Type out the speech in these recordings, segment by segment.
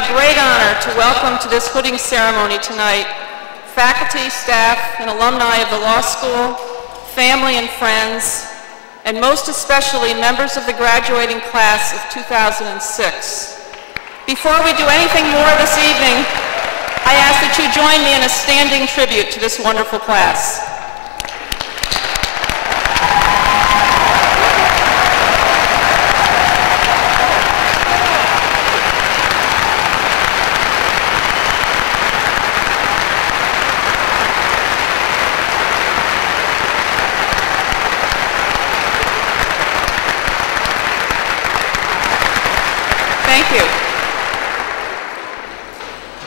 my great honor to welcome to this hooding ceremony tonight faculty, staff, and alumni of the law school, family and friends, and most especially members of the graduating class of 2006. Before we do anything more this evening, I ask that you join me in a standing tribute to this wonderful class. Thank you.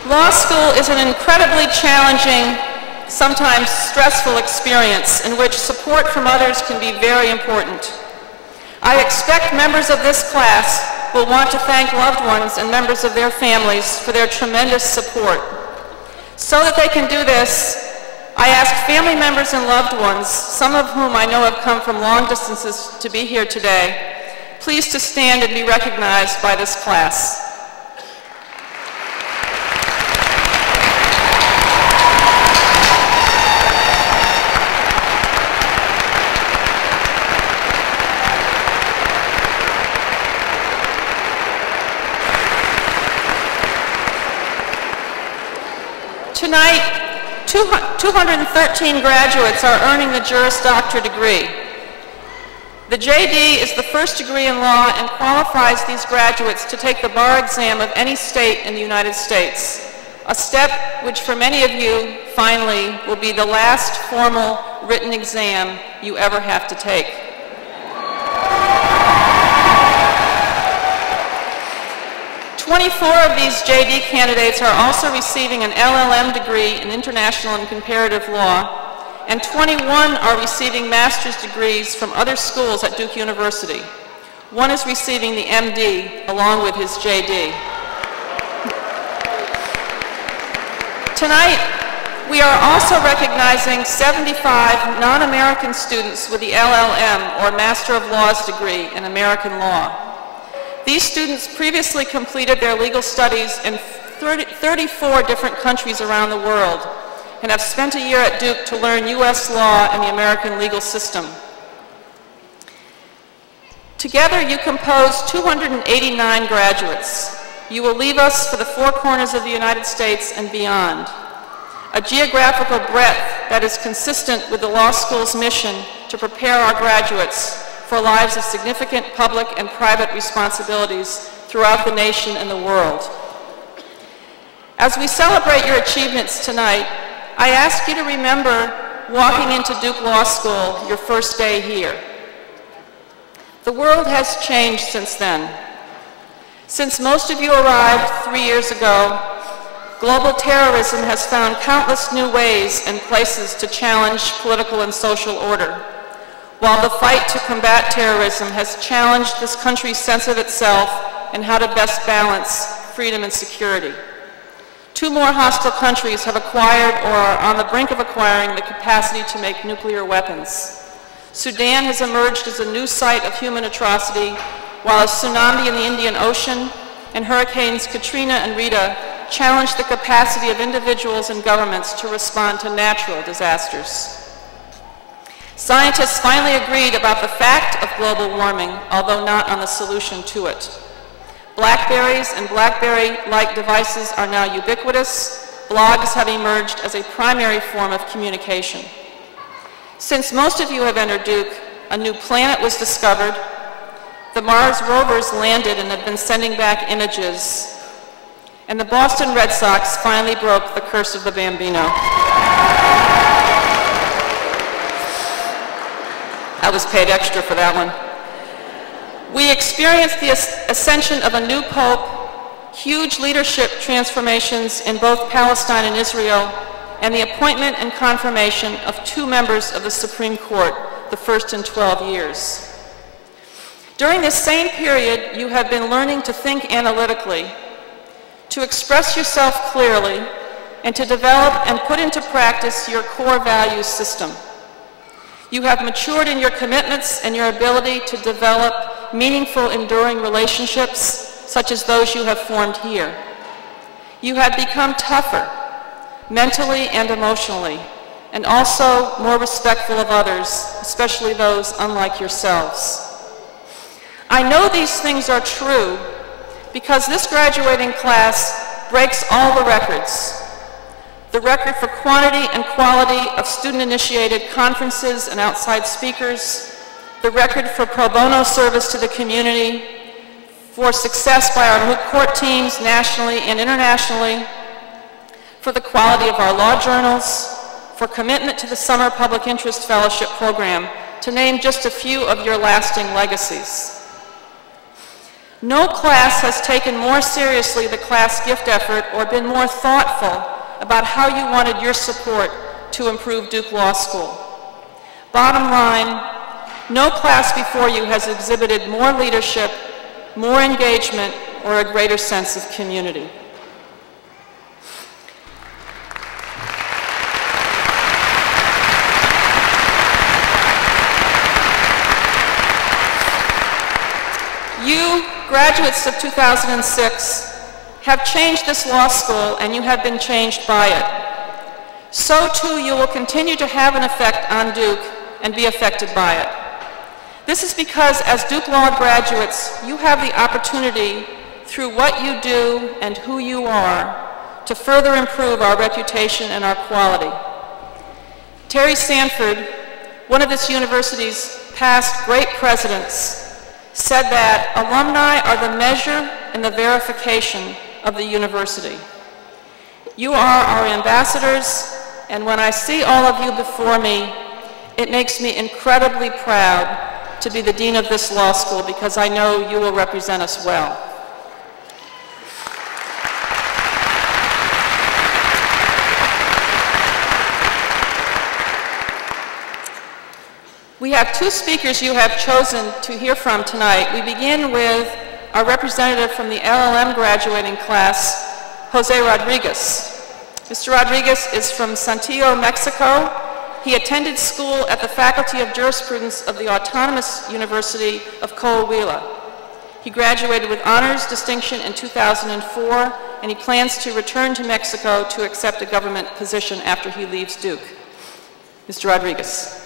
Law school is an incredibly challenging, sometimes stressful experience in which support from others can be very important. I expect members of this class will want to thank loved ones and members of their families for their tremendous support. So that they can do this, I ask family members and loved ones, some of whom I know have come from long distances to be here today, please to stand and be recognized by this class. Tonight, 213 graduates are earning the Juris Doctor degree. The JD is the first degree in law and qualifies these graduates to take the bar exam of any state in the United States, a step which for many of you, finally, will be the last formal written exam you ever have to take. "24 of these JD candidates are also receiving an LLM degree in international and comparative law, and 21 are receiving master's degrees from other schools at Duke University. One is receiving the MD along with his JD. Tonight, we are also recognizing 75 non-American students with the LLM, or Master of Laws degree in American law. These students previously completed their legal studies in 34 different countries around the world and have spent a year at Duke to learn U.S. law and the American legal system. Together, you compose 289 graduates. You will leave us for the four corners of the United States and beyond. A geographical breadth that is consistent with the law school's mission to prepare our graduates for lives of significant public and private responsibilities throughout the nation and the world. As we celebrate your achievements tonight, I ask you to remember walking into Duke Law School your first day here. The world has changed since then. Since most of you arrived 3 years ago, global terrorism has found countless new ways and places to challenge political and social order, while the fight to combat terrorism has challenged this country's sense of itself and how to best balance freedom and security. 2 more hostile countries have acquired or are on the brink of acquiring the capacity to make nuclear weapons. Sudan has emerged as a new site of human atrocity, while a tsunami in the Indian Ocean and hurricanes Katrina and Rita challenge the capacity of individuals and governments to respond to natural disasters. Scientists finally agreed about the fact of global warming, although not on the solution to it. BlackBerries and BlackBerry-like devices are now ubiquitous. Blogs have emerged as a primary form of communication. Since most of you have entered Duke, a new planet was discovered. The Mars rovers landed and have been sending back images. And the Boston Red Sox finally broke the curse of the Bambino. I was paid extra for that one. We experienced the ascension of a new pope, huge leadership transformations in both Palestine and Israel, and the appointment and confirmation of 2 members of the Supreme Court, the first in 12 years. During this same period, you have been learning to think analytically, to express yourself clearly, and to develop and put into practice your core values system. You have matured in your commitments and your ability to develop meaningful, enduring relationships, such as those you have formed here. You have become tougher, mentally and emotionally, and also more respectful of others, especially those unlike yourselves. I know these things are true because this graduating class breaks all the records. The record for quantity and quality of student-initiated conferences and outside speakers, the record for pro bono service to the community, for success by our moot court teams nationally and internationally, for the quality of our law journals, for commitment to the Summer Public Interest Fellowship Program, to name just a few of your lasting legacies. No class has taken more seriously the class gift effort or been more thoughtful about how you wanted your support to improve Duke Law School. Bottom line, no class before you has exhibited more leadership, more engagement, or a greater sense of community. You, graduates of 2006, have changed this law school and you have been changed by it. So too you will continue to have an effect on Duke and be affected by it. This is because as Duke Law graduates, you have the opportunity through what you do and who you are to further improve our reputation and our quality. Terry Sanford, one of this university's past great presidents, said that alumni are the measure and the verification of the university. You are our ambassadors, and when I see all of you before me, it makes me incredibly proud to be the dean of this law school because I know you will represent us well. We have two speakers you have chosen to hear from tonight. We begin with our representative from the LLM graduating class, Jose Rodriguez. Mr. Rodriguez is from Santiago, Mexico. He attended school at the Faculty of Jurisprudence of the Autonomous University of Coahuila. He graduated with honors distinction in 2004, and he plans to return to Mexico to accept a government position after he leaves Duke. Mr. Rodriguez.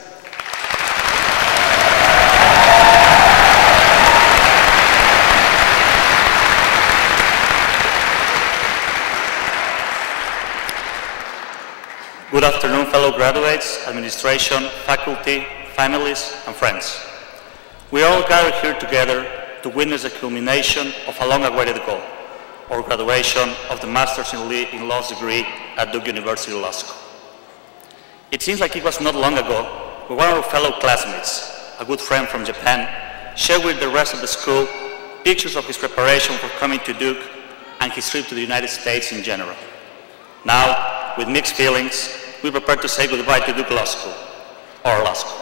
Good afternoon, fellow graduates, administration, faculty, families, and friends. We are all gathered here together to witness the culmination of a long-awaited goal, our graduation of the Master's in Laws degree at Duke University Law School. It seems like it was not long ago when one of our fellow classmates, a good friend from Japan, shared with the rest of the school pictures of his preparation for coming to Duke and his trip to the United States in general. Now, with mixed feelings, we prepare to say goodbye to Duke Law School, our law school.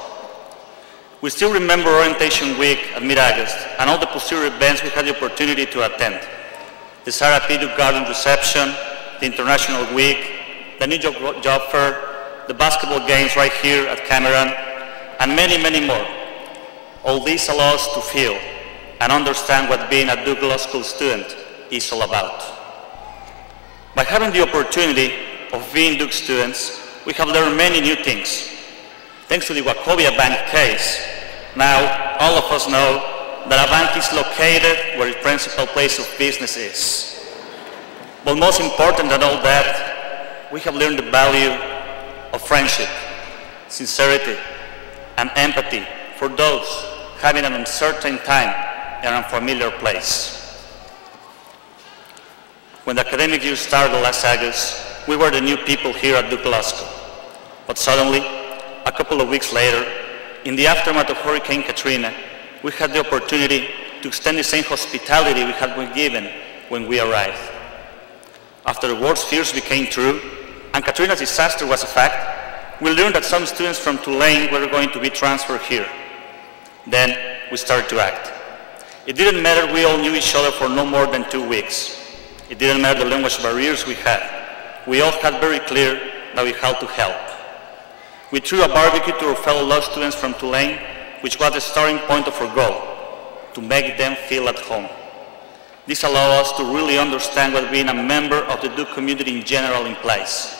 We still remember orientation week at mid-August and all the posterior events we had the opportunity to attend. The Sarah P. Duke Garden reception, the International Week, the New York Job Fair, the basketball games right here at Cameron, and many, many more. All these allow us to feel and understand what being a Duke Law School student is all about. By having the opportunity of being Duke students, we have learned many new things. Thanks to the Wachovia Bank case, now all of us know that a bank is located where its principal place of business is. But most important than all that, we have learned the value of friendship, sincerity, and empathy for those having an uncertain time in an unfamiliar place. When the academic year started last August, we were the new people here at Duke Law School. But suddenly, a couple of weeks later, in the aftermath of Hurricane Katrina, we had the opportunity to extend the same hospitality we had been given when we arrived. After the worst fears became true, and Katrina's disaster was a fact, we learned that some students from Tulane were going to be transferred here. Then we started to act. It didn't matter we all knew each other for no more than 2 weeks. It didn't matter the language barriers we had. We all had very clear that we had to help. We threw a barbecue to our fellow law students from Tulane, which was the starting point of our goal, to make them feel at home. This allows us to really understand what being a member of the Duke community in general implies: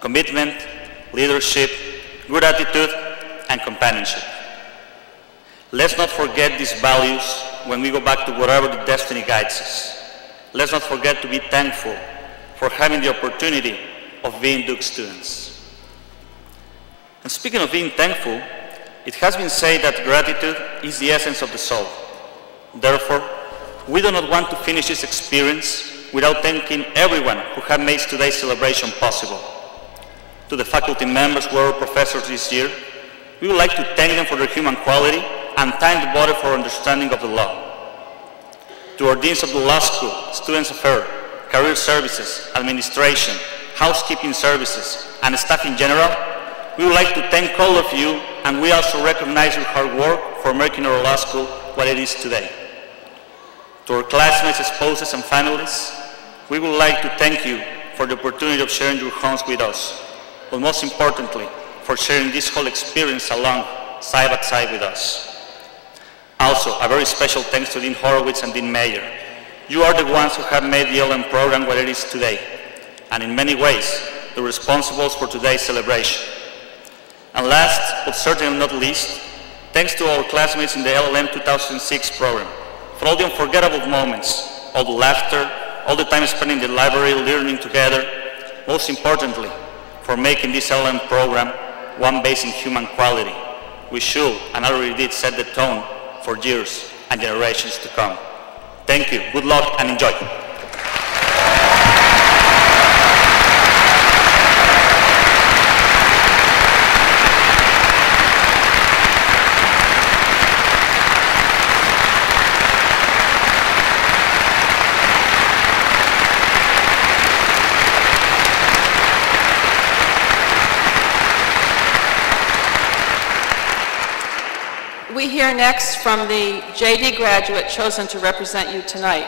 commitment, leadership, good attitude, and companionship. Let's not forget these values when we go back to whatever the destiny guides us. Let's not forget to be thankful for having the opportunity of being Duke students. And speaking of being thankful, it has been said that gratitude is the essence of the soul. Therefore, we do not want to finish this experience without thanking everyone who has made today's celebration possible. To the faculty members who are our professors this year, we would like to thank them for their human quality and thank the body for understanding of the law. To our deans of the law school, students affairs, career services, administration, housekeeping services, and staff in general, we would like to thank all of you, and we also recognize your hard work for making our law school what it is today. To our classmates, spouses, and families, we would like to thank you for the opportunity of sharing your homes with us, but most importantly, for sharing this whole experience along side by side with us. Also, a very special thanks to Dean Horowitz and Dean Mayer. You are the ones who have made the LM program what it is today, and in many ways, the responsibles for today's celebration. And last, but certainly not least, thanks to our classmates in the LLM 2006 program for all the unforgettable moments, all the laughter, all the time spent in the library learning together, most importantly, for making this LLM program one based in human quality. We should, and already did, set the tone for years and generations to come. Thank you, good luck, and enjoy. We hear next from the JD graduate chosen to represent you tonight.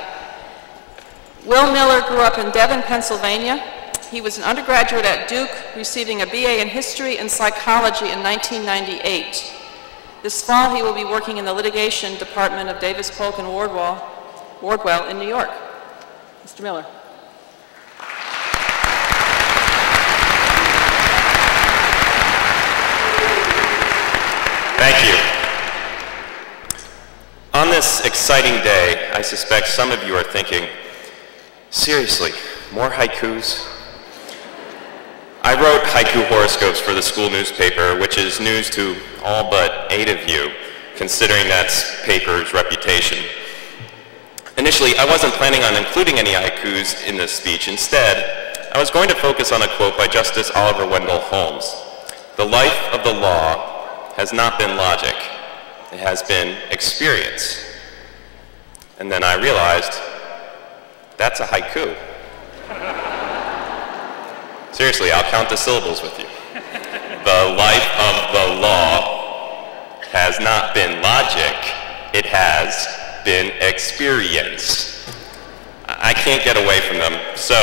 Will Miller grew up in Devon, Pennsylvania. He was an undergraduate at Duke, receiving a BA in History and Psychology in 1998. This fall, he will be working in the litigation department of Davis Polk and Wardwell in New York. Mr. Miller. Thank you. On this exciting day, I suspect some of you are thinking, seriously, more haikus? I wrote haiku horoscopes for the school newspaper, which is news to all but 8 of you, considering that paper's reputation. Initially, I wasn't planning on including any haikus in this speech. Instead, I was going to focus on a quote by Justice Oliver Wendell Holmes. "The life of the law has not been logic. It has been experience." And then I realized, that's a haiku. Seriously, I'll count the syllables with you. The life of the law has not been logic. It has been experience. I can't get away from them. So,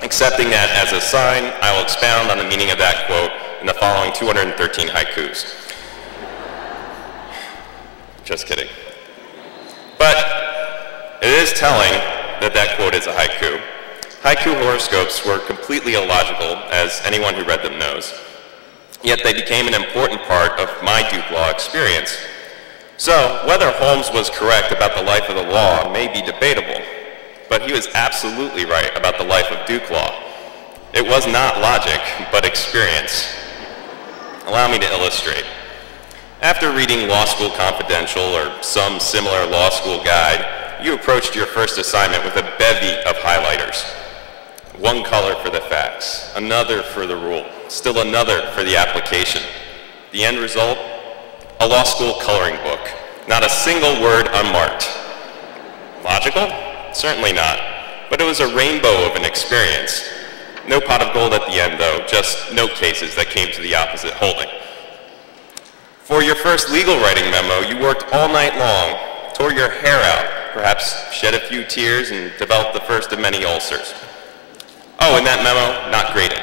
accepting that as a sign, I will expound on the meaning of that quote in the following 213 haikus. Just kidding. But it is telling that that quote is a haiku. Haiku horoscopes were completely illogical, as anyone who read them knows. Yet they became an important part of my Duke Law experience. So, whether Holmes was correct about the life of the law may be debatable, but he was absolutely right about the life of Duke Law. It was not logic, but experience. Allow me to illustrate. After reading Law School Confidential or some similar law school guide, you approached your first assignment with a bevy of highlighters. One color for the facts, another for the rule, still another for the application. The end result? A law school coloring book. Not a single word unmarked. Logical? Certainly not. But it was a rainbow of an experience. No pot of gold at the end, though, just note cases that came to the opposite holding. For your first legal writing memo, you worked all night long, tore your hair out, perhaps shed a few tears, and developed the first of many ulcers. Oh, and that memo, not graded.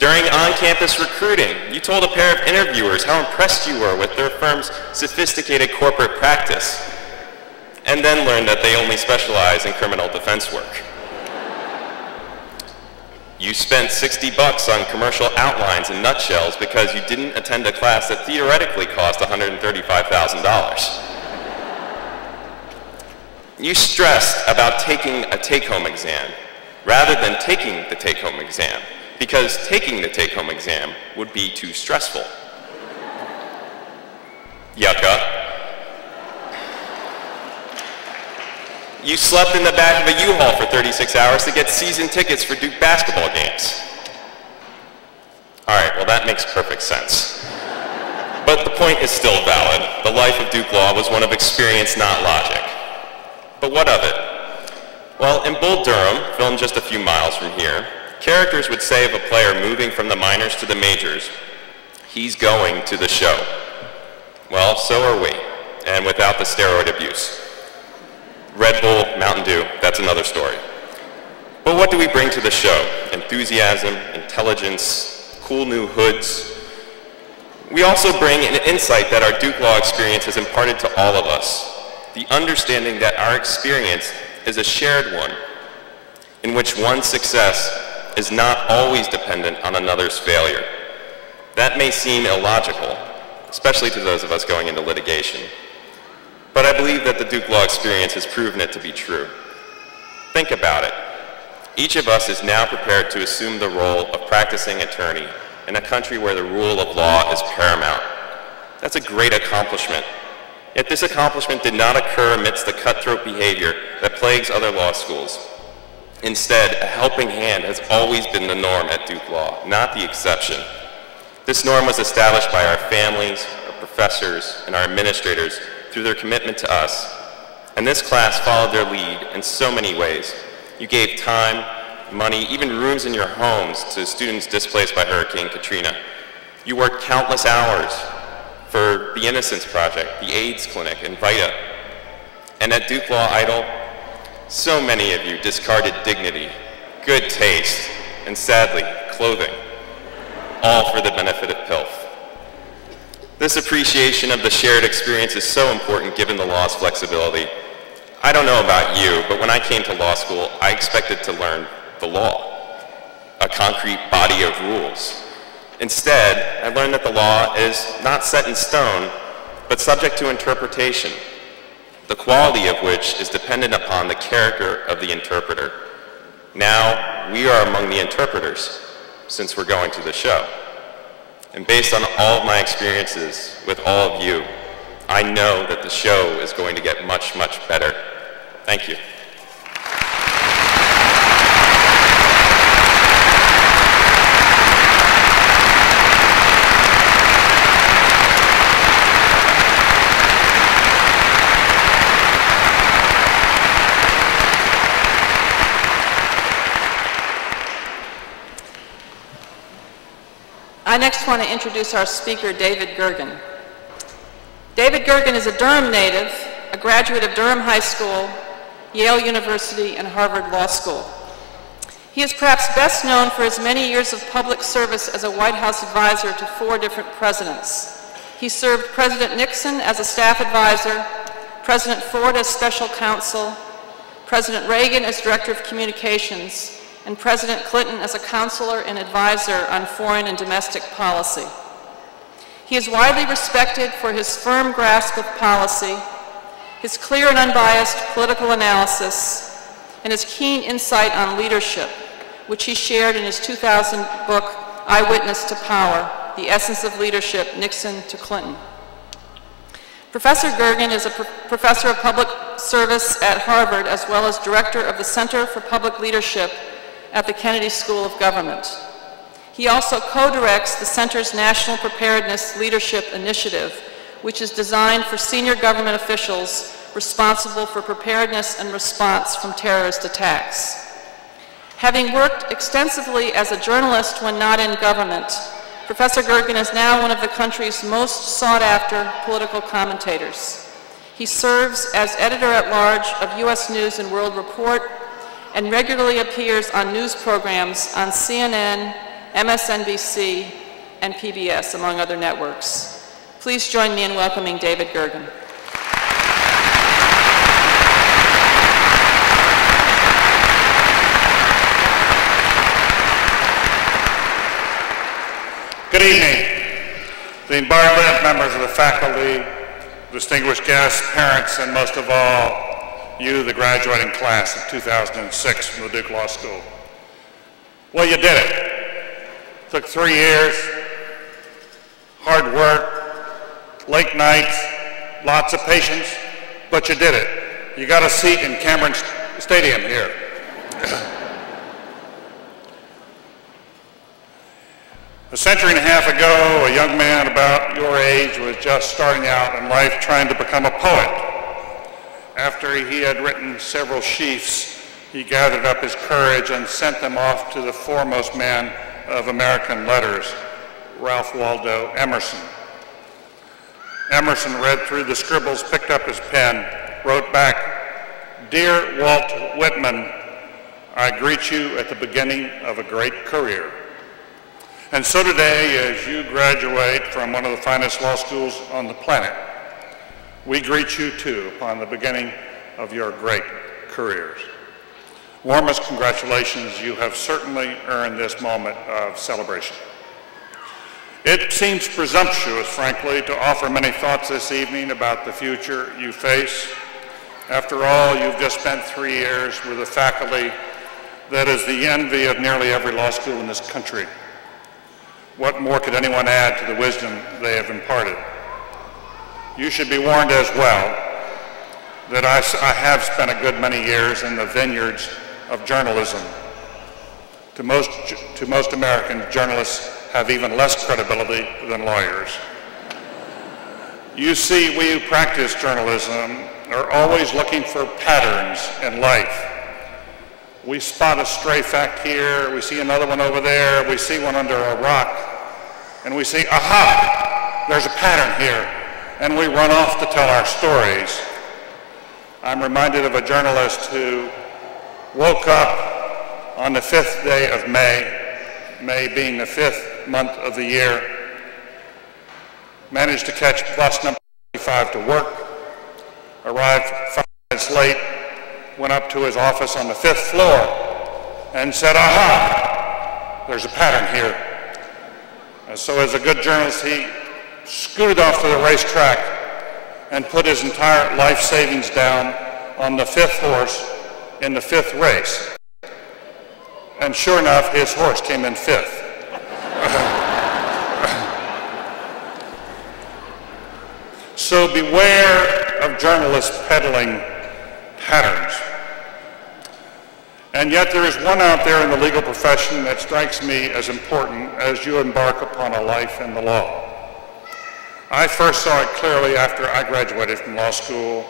During on-campus recruiting, you told a pair of interviewers how impressed you were with their firm's sophisticated corporate practice. and then learned that they only specialize in criminal defense work. You spent $60 on commercial outlines and nutshells because you didn't attend a class that theoretically cost $135,000. You stressed about taking a take-home exam rather than taking the take-home exam because taking the take-home exam would be too stressful. Yucca. You slept in the back of a U-Haul for 36 hours to get season tickets for Duke basketball games. All right, well that makes perfect sense. But the point is still valid. The life of Duke Law was one of experience, not logic. But what of it? Well, in Bull Durham, filmed just a few miles from here, characters would say of a player moving from the minors to the majors, he's going to the show. Well, so are we, and without the steroid abuse. Red Bull, Mountain Dew, that's another story. But what do we bring to the show? Enthusiasm, intelligence, cool new hoods. We also bring an insight that our Duke Law experience has imparted to all of us. The understanding that our experience is a shared one, in which one's success is not always dependent on another's failure. That may seem illogical, especially to those of us going into litigation. But I believe that the Duke Law experience has proven it to be true. Think about it. Each of us is now prepared to assume the role of practicing attorney in a country where the rule of law is paramount. That's a great accomplishment. Yet this accomplishment did not occur amidst the cutthroat behavior that plagues other law schools. Instead, a helping hand has always been the norm at Duke Law, not the exception. This norm was established by our families, our professors, and our administrators through their commitment to us. And this class followed their lead in so many ways. You gave time, money, even rooms in your homes to students displaced by Hurricane Katrina. You worked countless hours for the Innocence Project, the AIDS Clinic, and VITA. And at Duke Law Idol, so many of you discarded dignity, good taste, and sadly, clothing, all for the benefit of PILF. This appreciation of the shared experience is so important given the law's flexibility. I don't know about you, but when I came to law school, I expected to learn the law, a concrete body of rules. Instead, I learned that the law is not set in stone, but subject to interpretation, the quality of which is dependent upon the character of the interpreter. Now, we are among the interpreters, since we're going to the show. And based on all of my experiences with all of you, I know that the show is going to get much, much better. Thank you. I next want to introduce our speaker, David Gergen. David Gergen is a Durham native, a graduate of Durham High School, Yale University, and Harvard Law School. He is perhaps best known for his many years of public service as a White House advisor to 4 different presidents. He served President Nixon as a staff advisor, President Ford as special counsel, President Reagan as director of communications, and President Clinton as a counselor and advisor on foreign and domestic policy. He is widely respected for his firm grasp of policy, his clear and unbiased political analysis, and his keen insight on leadership, which he shared in his 2000 book, Eyewitness to Power, The Essence of Leadership, Nixon to Clinton. Professor Gergen is a professor of public service at Harvard, as well as director of the Center for Public Leadership at the Kennedy School of Government. He also co-directs the Center's National Preparedness Leadership Initiative, which is designed for senior government officials responsible for preparedness and response from terrorist attacks. Having worked extensively as a journalist when not in government, Professor Gergen is now one of the country's most sought-after political commentators. He serves as editor-at-large of U.S. News and World Report and regularly appears on news programs on CNN, MSNBC, and PBS, among other networks. Please join me in welcoming David Gergen. evening. The embodiment members of the faculty, distinguished guests, parents, and most of all, you, the graduating class of 2006 from the Duke Law School. Well, you did it. Took 3 years, hard work, late nights, lots of patience, but you did it. You got a seat in Cameron Stadium here. A century and a half ago, a young man about your age was just starting out in life trying to become a poet. After he had written several sheafs, he gathered up his courage and sent them off to the foremost man of American letters, Ralph Waldo Emerson. Emerson read through the scribbles, picked up his pen, wrote back, "Dear Walt Whitman, I greet you at the beginning of a great career." And so today, as you graduate from one of the finest law schools on the planet, we greet you too upon the beginning of your great careers. Warmest congratulations, you have certainly earned this moment of celebration. It seems presumptuous, frankly, to offer many thoughts this evening about the future you face. After all, you've just spent 3 years with a faculty that is the envy of nearly every law school in this country. What more could anyone add to the wisdom they have imparted? You should be warned as well that I have spent a good many years in the vineyards of journalism. To most American journalists have even less credibility than lawyers. You see, we who practice journalism are always looking for patterns in life. We spot a stray fact here, we see another one over there, we see one under a rock, and we say, aha, there's a pattern here, and we run off to tell our stories. I'm reminded of a journalist who woke up on the 5th day of May, May being the 5th month of the year, managed to catch bus number 25 to work, arrived 5 minutes late, went up to his office on the 5th floor and said, aha, there's a pattern here. And so as a good journalist, he scooted off to the racetrack and put his entire life savings down on the 5th horse in the 5th race. And sure enough, his horse came in 5th. So beware of journalists peddling patterns. And yet there is one out there in the legal profession that strikes me as important as you embark upon a life in the law. I first saw it clearly after I graduated from law school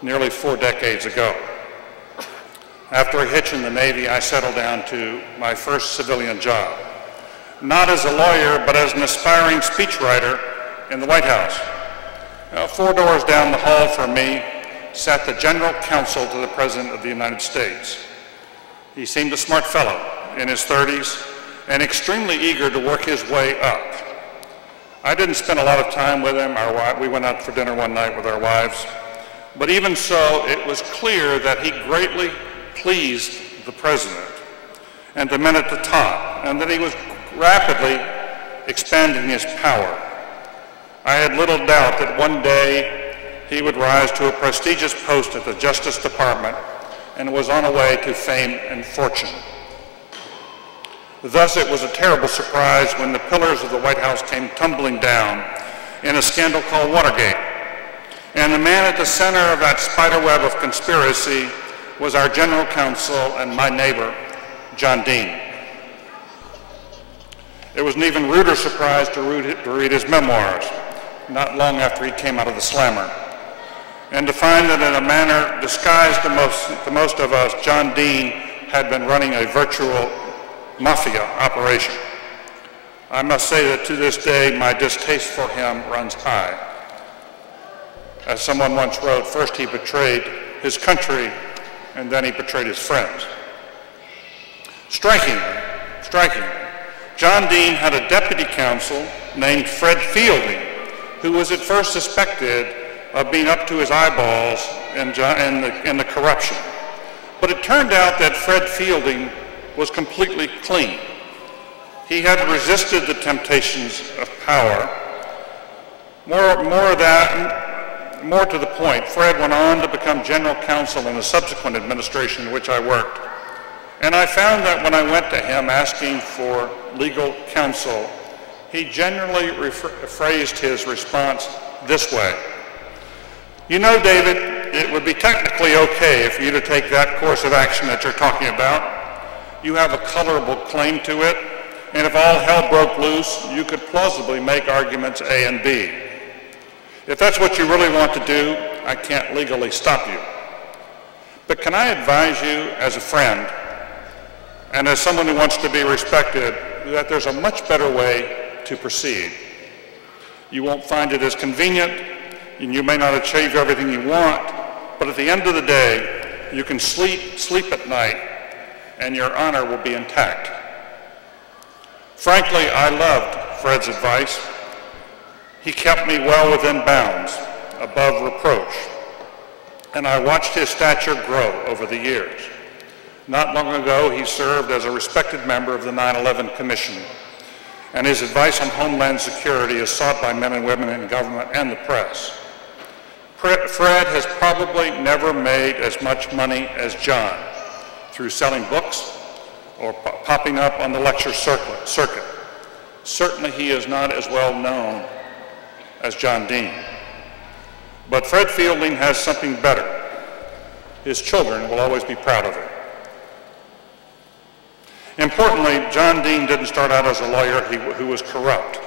nearly 4 decades ago. After a hitch in the Navy, I settled down to my first civilian job, not as a lawyer, but as an aspiring speechwriter in the White House. 4 doors down the hall from me sat the General Counsel to the President of the United States. He seemed a smart fellow in his 30s and extremely eager to work his way up. I didn't spend a lot of time with him. We went out for dinner one night with our wives. But even so, it was clear that he greatly pleased the President and the men at the top, and that he was rapidly expanding his power. I had little doubt that one day he would rise to a prestigious post at the Justice Department and was on a way to fame and fortune. Thus, it was a terrible surprise when the pillars of the White House came tumbling down in a scandal called Watergate. And the man at the center of that spiderweb of conspiracy was our General Counsel and my neighbor, John Dean. It was an even ruder surprise to read his memoirs, not long after he came out of the slammer, and to find that in a manner disguised to most of us, John Dean had been running a virtual mafia operation. I must say that to this day, my distaste for him runs high. As someone once wrote, first he betrayed his country, and then he betrayed his friends. Striking. John Dean had a deputy counsel named Fred Fielding, who was at first suspected of being up to his eyeballs in the corruption. But it turned out that Fred Fielding was completely clean. He had resisted the temptations of power. More to the point, Fred went on to become general counsel in the subsequent administration in which I worked. And I found that when I went to him asking for legal counsel, he generally phrased his response this way. You know, David, it would be technically okay for you to take that course of action that you're talking about. You have a colorable claim to it, and if all hell broke loose, you could plausibly make arguments A and B. If that's what you really want to do, I can't legally stop you. But can I advise you as a friend, and as someone who wants to be respected, that there's a much better way to proceed. You won't find it as convenient, and you may not achieve everything you want, but at the end of the day, you can sleep at night, and your honor will be intact. Frankly, I loved Fred's advice. He kept me well within bounds, above reproach, and I watched his stature grow over the years. Not long ago, he served as a respected member of the 9/11 Commission, and his advice on Homeland Security is sought by men and women in government and the press. Fred has probably never made as much money as John through selling books or popping up on the lecture circuit. Certainly he is not as well known as John Dean. But Fred Fielding has something better. His children will always be proud of him. Importantly, John Dean didn't start out as a lawyer who was corrupt.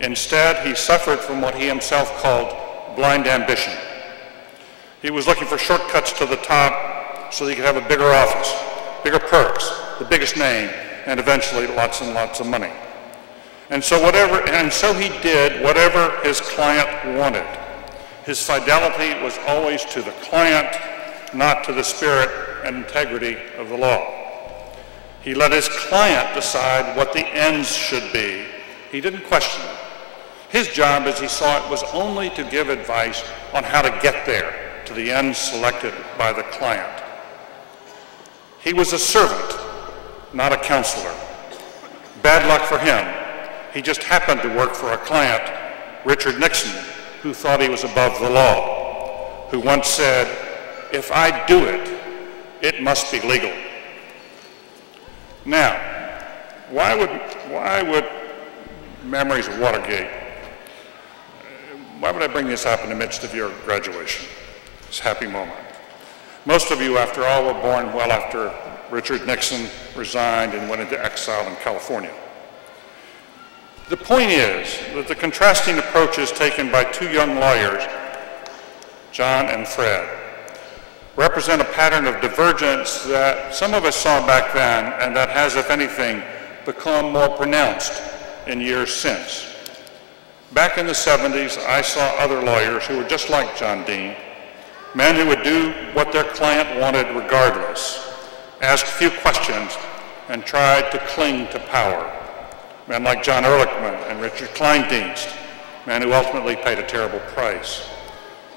Instead, he suffered from what he himself called blind ambition. He was looking for shortcuts to the top so he could have a bigger office, bigger perks, the biggest name, and eventually lots and lots of money. And so he did whatever his client wanted. His fidelity was always to the client, not to the spirit and integrity of the law. He let his client decide what the ends should be. He didn't question it. His job, as he saw it, was only to give advice on how to get there, to the ends selected by the client. He was a servant, not a counselor. Bad luck for him. He just happened to work for a client, Richard Nixon, who thought he was above the law, who once said, "If I do it, it must be legal." Now, why would memories of Watergate, why would I bring this up in the midst of your graduation, this happy moment? Most of you, after all, were born well after Richard Nixon resigned and went into exile in California. The point is that the contrasting approaches taken by two young lawyers, John and Fred, represent a pattern of divergence that some of us saw back then and that has, if anything, become more pronounced in years since. Back in the 70s, I saw other lawyers who were just like John Dean, men who would do what their client wanted regardless, ask few questions, and tried to cling to power. Men like John Ehrlichman and Richard Kleindienst, men who ultimately paid a terrible price.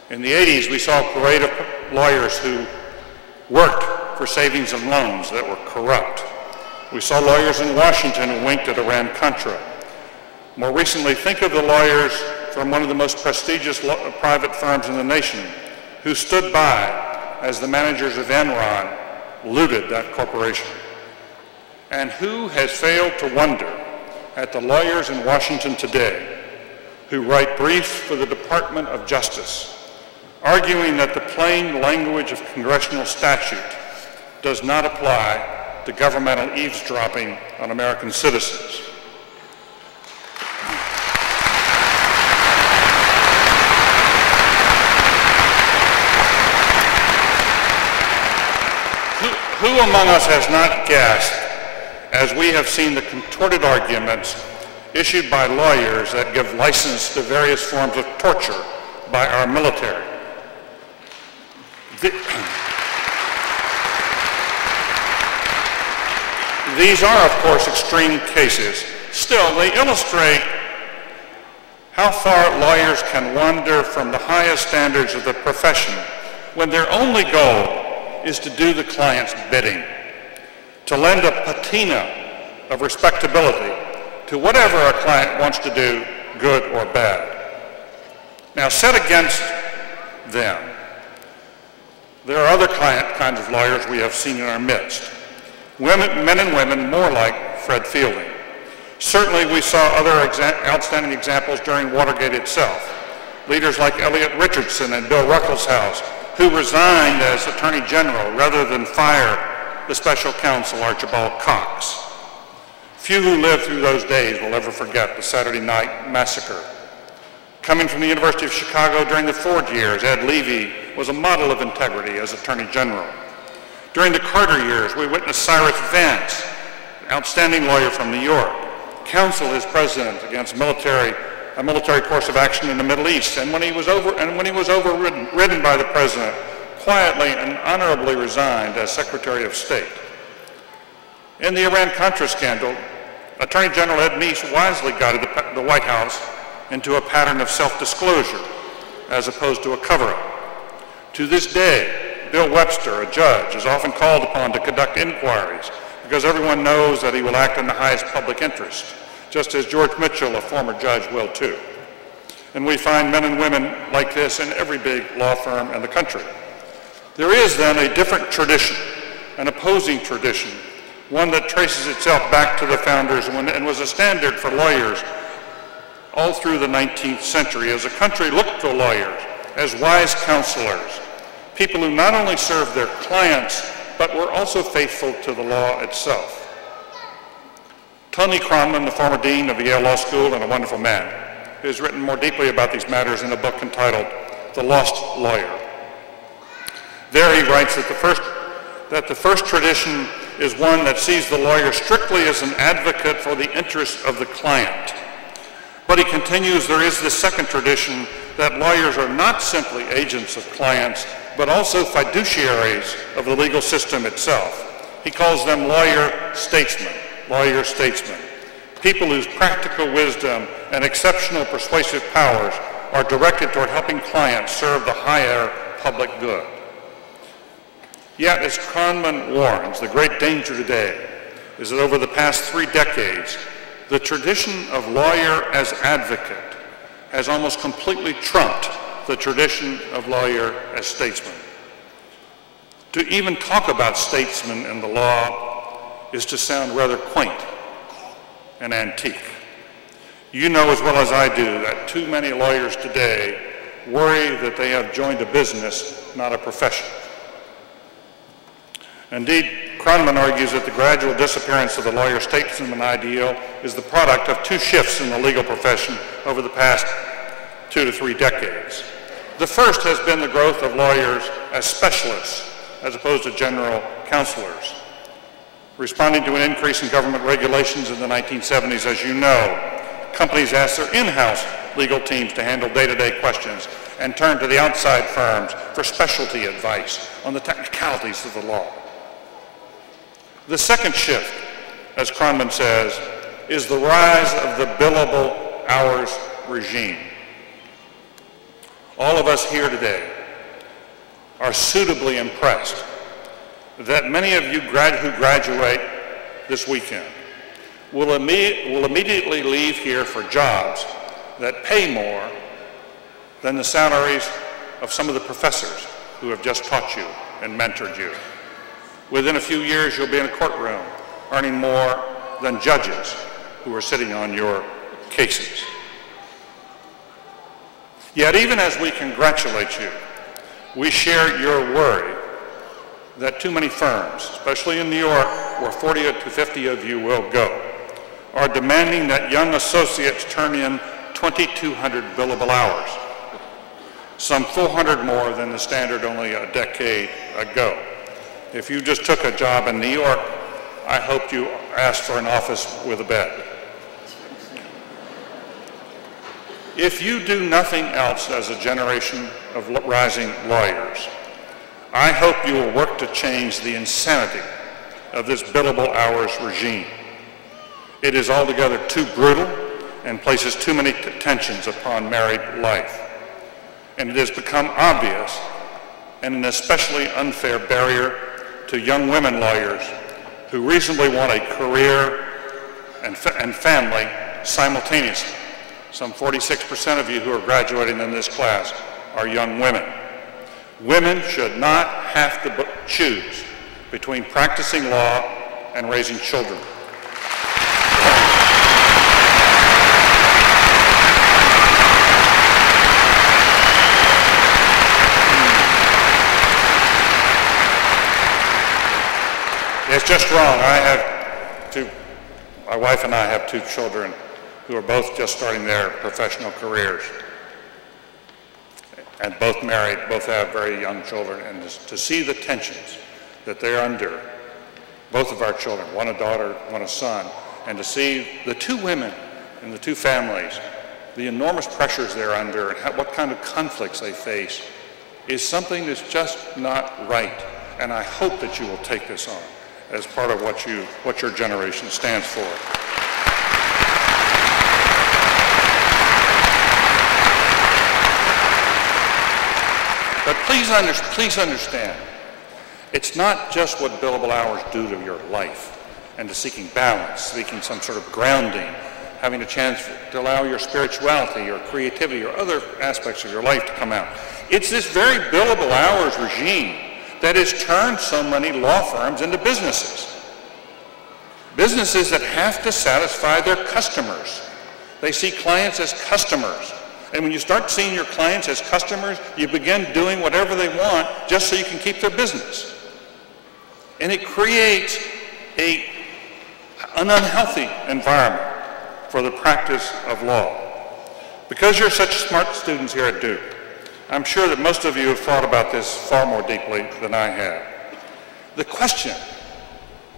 In the 80s, we saw a parade of lawyers who worked for savings and loans that were corrupt. We saw lawyers in Washington who winked at Iran-Contra. More recently, think of the lawyers from one of the most prestigious private firms in the nation who stood by as the managers of Enron looted that corporation. And who has failed to wonder at the lawyers in Washington today who write briefs for the Department of Justice, arguing that the plain language of congressional statute does not apply to governmental eavesdropping on American citizens. Who among us has not gasped as we have seen the contorted arguments issued by lawyers that give license to various forms of torture by our military? These are, of course, extreme cases. Still, they illustrate how far lawyers can wander from the highest standards of the profession when their only goal is to do the client's bidding, to lend a patina of respectability to whatever a client wants to do, good or bad. Now, set against them, there are other kinds of lawyers we have seen in our midst. Men and women more like Fred Fielding. Certainly we saw other outstanding examples during Watergate itself. Leaders like Elliot Richardson and Bill Ruckelshaus, who resigned as Attorney General rather than fire the special counsel Archibald Cox. Few who lived through those days will ever forget the Saturday Night Massacre. Coming from the University of Chicago during the Ford years, Ed Levy was a model of integrity as Attorney General. During the Carter years, we witnessed Cyrus Vance, an outstanding lawyer from New York, counsel his president against a military course of action in the Middle East, and when he was overridden by the president, quietly and honorably resigned as Secretary of State. In the Iran-Contra scandal, Attorney General Ed Meese wisely guided the White House into a pattern of self-disclosure as opposed to a cover-up. To this day, Bill Webster, a judge, is often called upon to conduct inquiries because everyone knows that he will act in the highest public interest, just as George Mitchell, a former judge, will too. And we find men and women like this in every big law firm in the country. There is then a different tradition, an opposing tradition, one that traces itself back to the founders and was a standard for lawyers all through the 19th century as the country looked to lawyers as wise counselors, people who not only served their clients, but were also faithful to the law itself. Tony Kronman, the former dean of the Yale Law School and a wonderful man, has written more deeply about these matters in a book entitled The Lost Lawyer. There he writes that the first tradition is one that sees the lawyer strictly as an advocate for the interests of the client. But he continues, there is this second tradition that lawyers are not simply agents of clients, but also fiduciaries of the legal system itself. He calls them lawyer statesmen, people whose practical wisdom and exceptional persuasive powers are directed toward helping clients serve the higher public good. Yet, as Kronman warns, the great danger today is that over the past 3 decades, the tradition of lawyer as advocate has almost completely trumped the tradition of lawyer as statesman. To even talk about statesmen in the law is to sound rather quaint and antique. You know as well as I do that too many lawyers today worry that they have joined a business, not a profession. Indeed, Kronman argues that the gradual disappearance of the lawyer-statesman ideal is the product of 2 shifts in the legal profession over the past 2 to 3 decades. The first has been the growth of lawyers as specialists, as opposed to general counselors. Responding to an increase in government regulations in the 1970s, as you know, companies asked their in-house legal teams to handle day-to-day questions and turned to the outside firms for specialty advice on the technicalities of the law. The second shift, as Kronman says, is the rise of the billable hours regime. All of us here today are suitably impressed that many of you who graduate this weekend will immediately leave here for jobs that pay more than the salaries of some of the professors who have just taught you and mentored you. Within a few years, you'll be in a courtroom earning more than judges who are sitting on your cases. Yet even as we congratulate you, we share your worry that too many firms, especially in New York, where 40 to 50 of you will go, are demanding that young associates turn in 2,200 billable hours, some 400 more than the standard only a decade ago. If you just took a job in New York, I hope you asked for an office with a bed. If you do nothing else as a generation of rising lawyers, I hope you will work to change the insanity of this billable hours regime. It is altogether too brutal and places too many tensions upon married life. And it has become obvious and an especially unfair barrier to young women lawyers who reasonably want a career and family simultaneously. Some 46% of you who are graduating in this class are young women. Women should not have to choose between practicing law and raising children. It's just wrong. My wife and I have two children who are both just starting their professional careers. And both married, both have very young children. And to see the tensions that they're under, both of our children, one a daughter, one a son, and to see the two women and the two families, the enormous pressures they're under and what kind of conflicts they face is something that's just not right. And I hope that you will take this on as part of what your generation stands for. But please understand, it's not just what billable hours do to your life and to seeking balance, seeking some sort of grounding, having a chance to allow your spirituality, your creativity, or other aspects of your life to come out. It's this very billable hours regime that has turned so many law firms into businesses. Businesses that have to satisfy their customers. They see clients as customers. And when you start seeing your clients as customers, you begin doing whatever they want just so you can keep their business. And it creates an unhealthy environment for the practice of law. Because you're such smart students here at Duke, I'm sure that most of you have thought about this far more deeply than I have. The question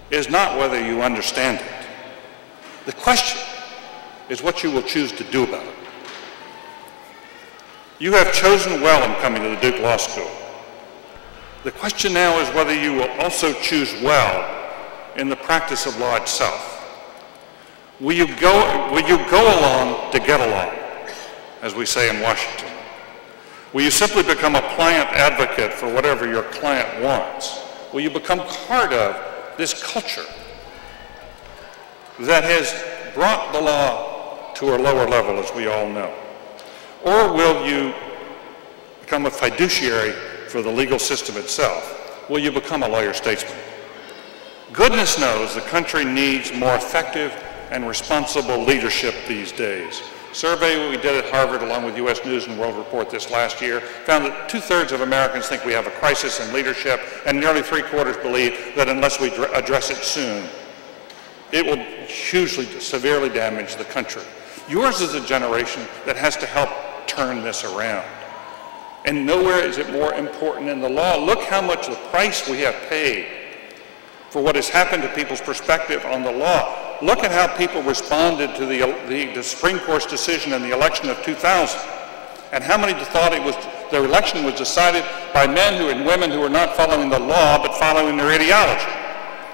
is not whether you understand it. The question is what you will choose to do about it. You have chosen well in coming to the Duke Law School. The question now is whether you will also choose well in the practice of law itself. Will you go along to get along, as we say in Washington? Will you simply become a pliant advocate for whatever your client wants? Will you become part of this culture that has brought the law to a lower level, as we all know? Or will you become a fiduciary for the legal system itself? Will you become a lawyer-statesman? Goodness knows the country needs more effective and responsible leadership these days. A survey we did at Harvard along with U.S. News and World Report this last year found that 2/3 of Americans think we have a crisis in leadership, and nearly 3/4 believe that unless we address it soon, it will hugely, severely damage the country. Yours is a generation that has to help turn this around. And nowhere is it more important in the law. Look how much the price we have paid for what has happened to people's perspective on the law. Look at how people responded to the Supreme Court's decision in the election of 2000. And how many thought the election was decided by men and women who were not following the law, but following their ideology.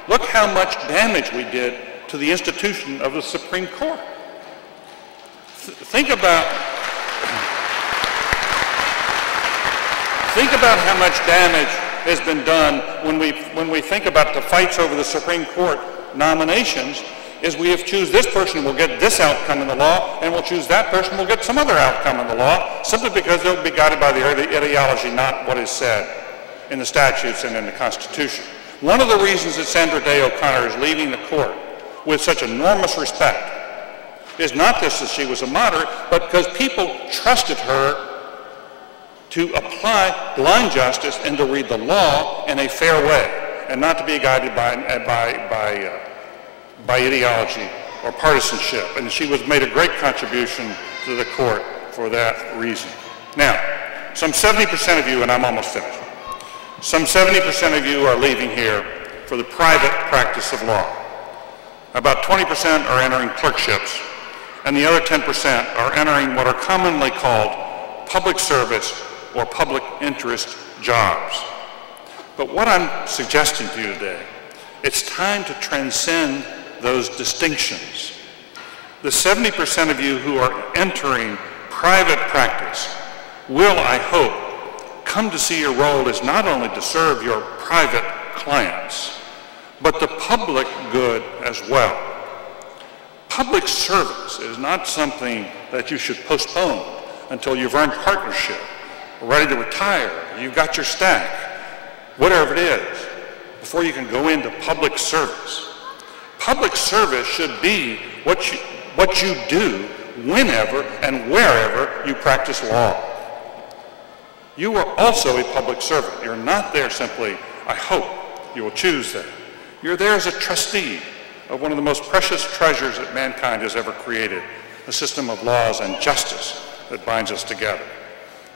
Look how much damage we did to the institution of the Supreme Court. Think about how much damage has been done when we think about the fights over the Supreme Court nominations. Is we have choose this person will get this outcome in the law, and we'll choose that person will get some other outcome in the law, simply because they'll be guided by the ideology, not what is said in the statutes and in the Constitution. One of the reasons that Sandra Day O'Connor is leaving the court with such enormous respect is not just that she was a moderate, but because people trusted her to apply blind justice and to read the law in a fair way, and not to be guided by ideology or partisanship. And she made a great contribution to the court for that reason. Now, some 70% of you, and I'm almost finished, some 70% of you are leaving here for the private practice of law. About 20% are entering clerkships, and the other 10% are entering what are commonly called public service or public interest jobs. But what I'm suggesting to you today, it's time to transcend those distinctions. The 70% of you who are entering private practice will, I hope, come to see your role as not only to serve your private clients, but the public good as well. Public service is not something that you should postpone until you've earned partnership, or ready to retire, you've got your stack, whatever it is, before you can go into public service. Public service should be what you do whenever and wherever you practice law. You are also a public servant. You're not there simply, I hope you will choose that. You're there as a trustee of one of the most precious treasures that mankind has ever created, a system of laws and justice that binds us together.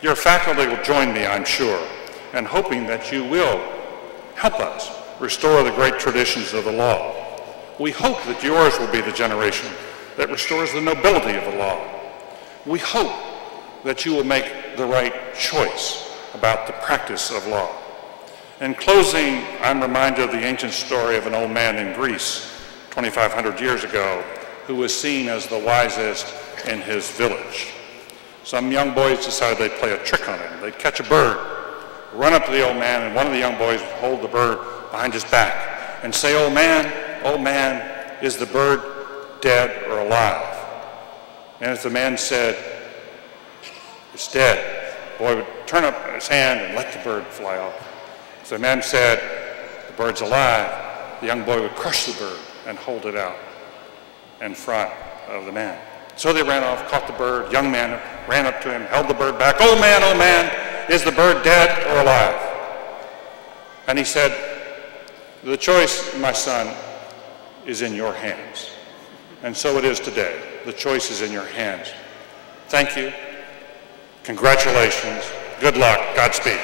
Your faculty will join me, I'm sure, in hoping that you will help us restore the great traditions of the law. We hope that yours will be the generation that restores the nobility of the law. We hope that you will make the right choice about the practice of law. In closing, I'm reminded of the ancient story of an old man in Greece 2,500 years ago who was seen as the wisest in his village. Some young boys decided they'd play a trick on him. They'd catch a bird, run up to the old man, and one of the young boys would hold the bird behind his back and say, old man, is the bird dead or alive? And if the man said, it's dead, the boy would turn up his hand and let the bird fly off. If the man said, the bird's alive, the young boy would crush the bird and hold it out in front of the man. So they ran off, caught the bird. Young man ran up to him, held the bird back. Oh man, is the bird dead or alive? And he said, the choice, my son, is in your hands. And so it is today. The choice is in your hands. Thank you. Congratulations. Good luck. Godspeed.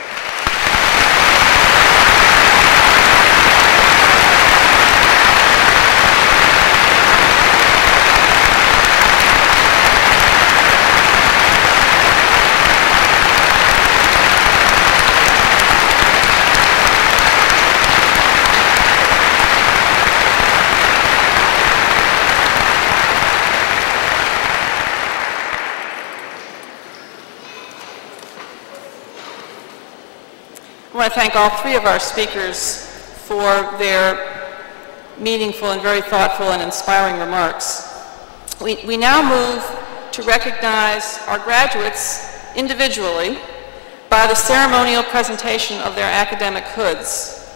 I want to thank all three of our speakers for their meaningful and very thoughtful and inspiring remarks. We now move to recognize our graduates individually by the ceremonial presentation of their academic hoods.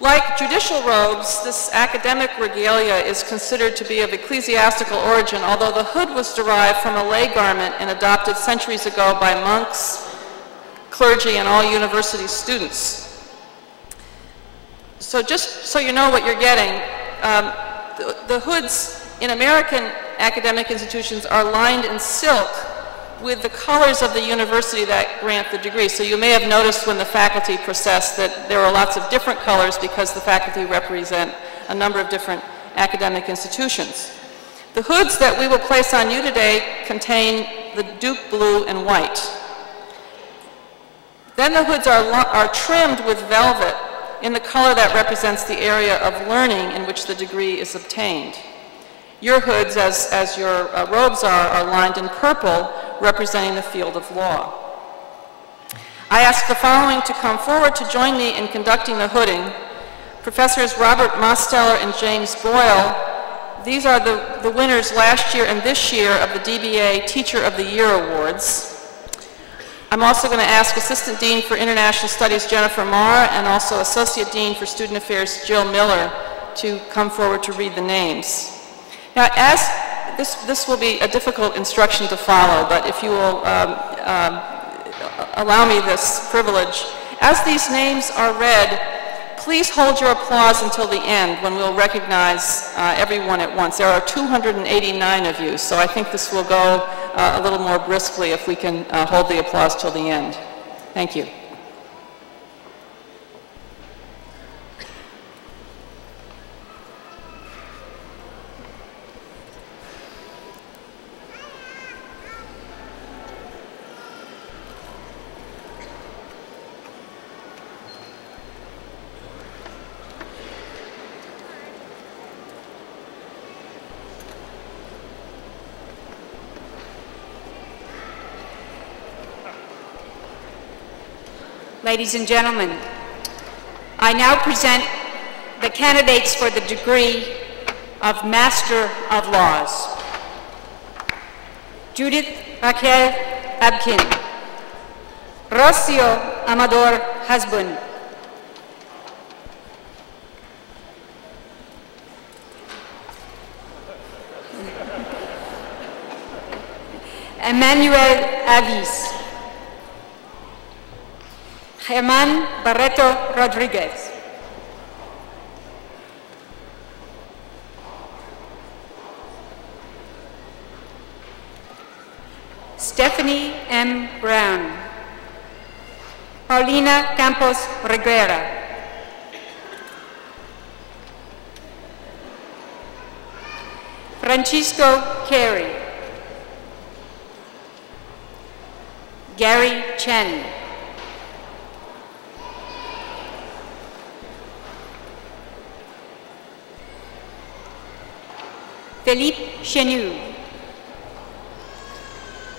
Like judicial robes, this academic regalia is considered to be of ecclesiastical origin, although the hood was derived from a lay garment and adopted centuries ago by monks, clergy, and all university students. So just so you know what you're getting, the hoods in American academic institutions are lined in silk with the colors of the university that grant the degree. So you may have noticed when the faculty processed that there are lots of different colors because the faculty represent a number of different academic institutions. The hoods that we will place on you today contain the Duke blue and white. Then the hoods are trimmed with velvet in the color that represents the area of learning in which the degree is obtained. Your hoods, as your robes are lined in purple, representing the field of law. I ask the following to come forward to join me in conducting the hooding. Professors Robert Mosteller and James Boyle. These are the winners last year and this year of the DBA Teacher of the Year Awards. I'm also going to ask Assistant Dean for International Studies Jennifer Marr and also Associate Dean for Student Affairs Jill Miller to come forward to read the names. Now, as this will be a difficult instruction to follow, but if you will allow me this privilege, as these names are read, please hold your applause until the end when we'll recognize everyone at once. There are 289 of you, so I think this will go a little more briskly if we can hold the applause till the end. Thank you. Ladies and gentlemen, I now present the candidates for the degree of Master of Laws. Judith Raquel Abkin. Rocio Amador Hasbun. Emmanuel Avis. Germán Barreto Rodriguez. Stephanie M. Brown. Paulina Campos Reguera. Francisco Carey. Gary Chen. Philippe Chenou.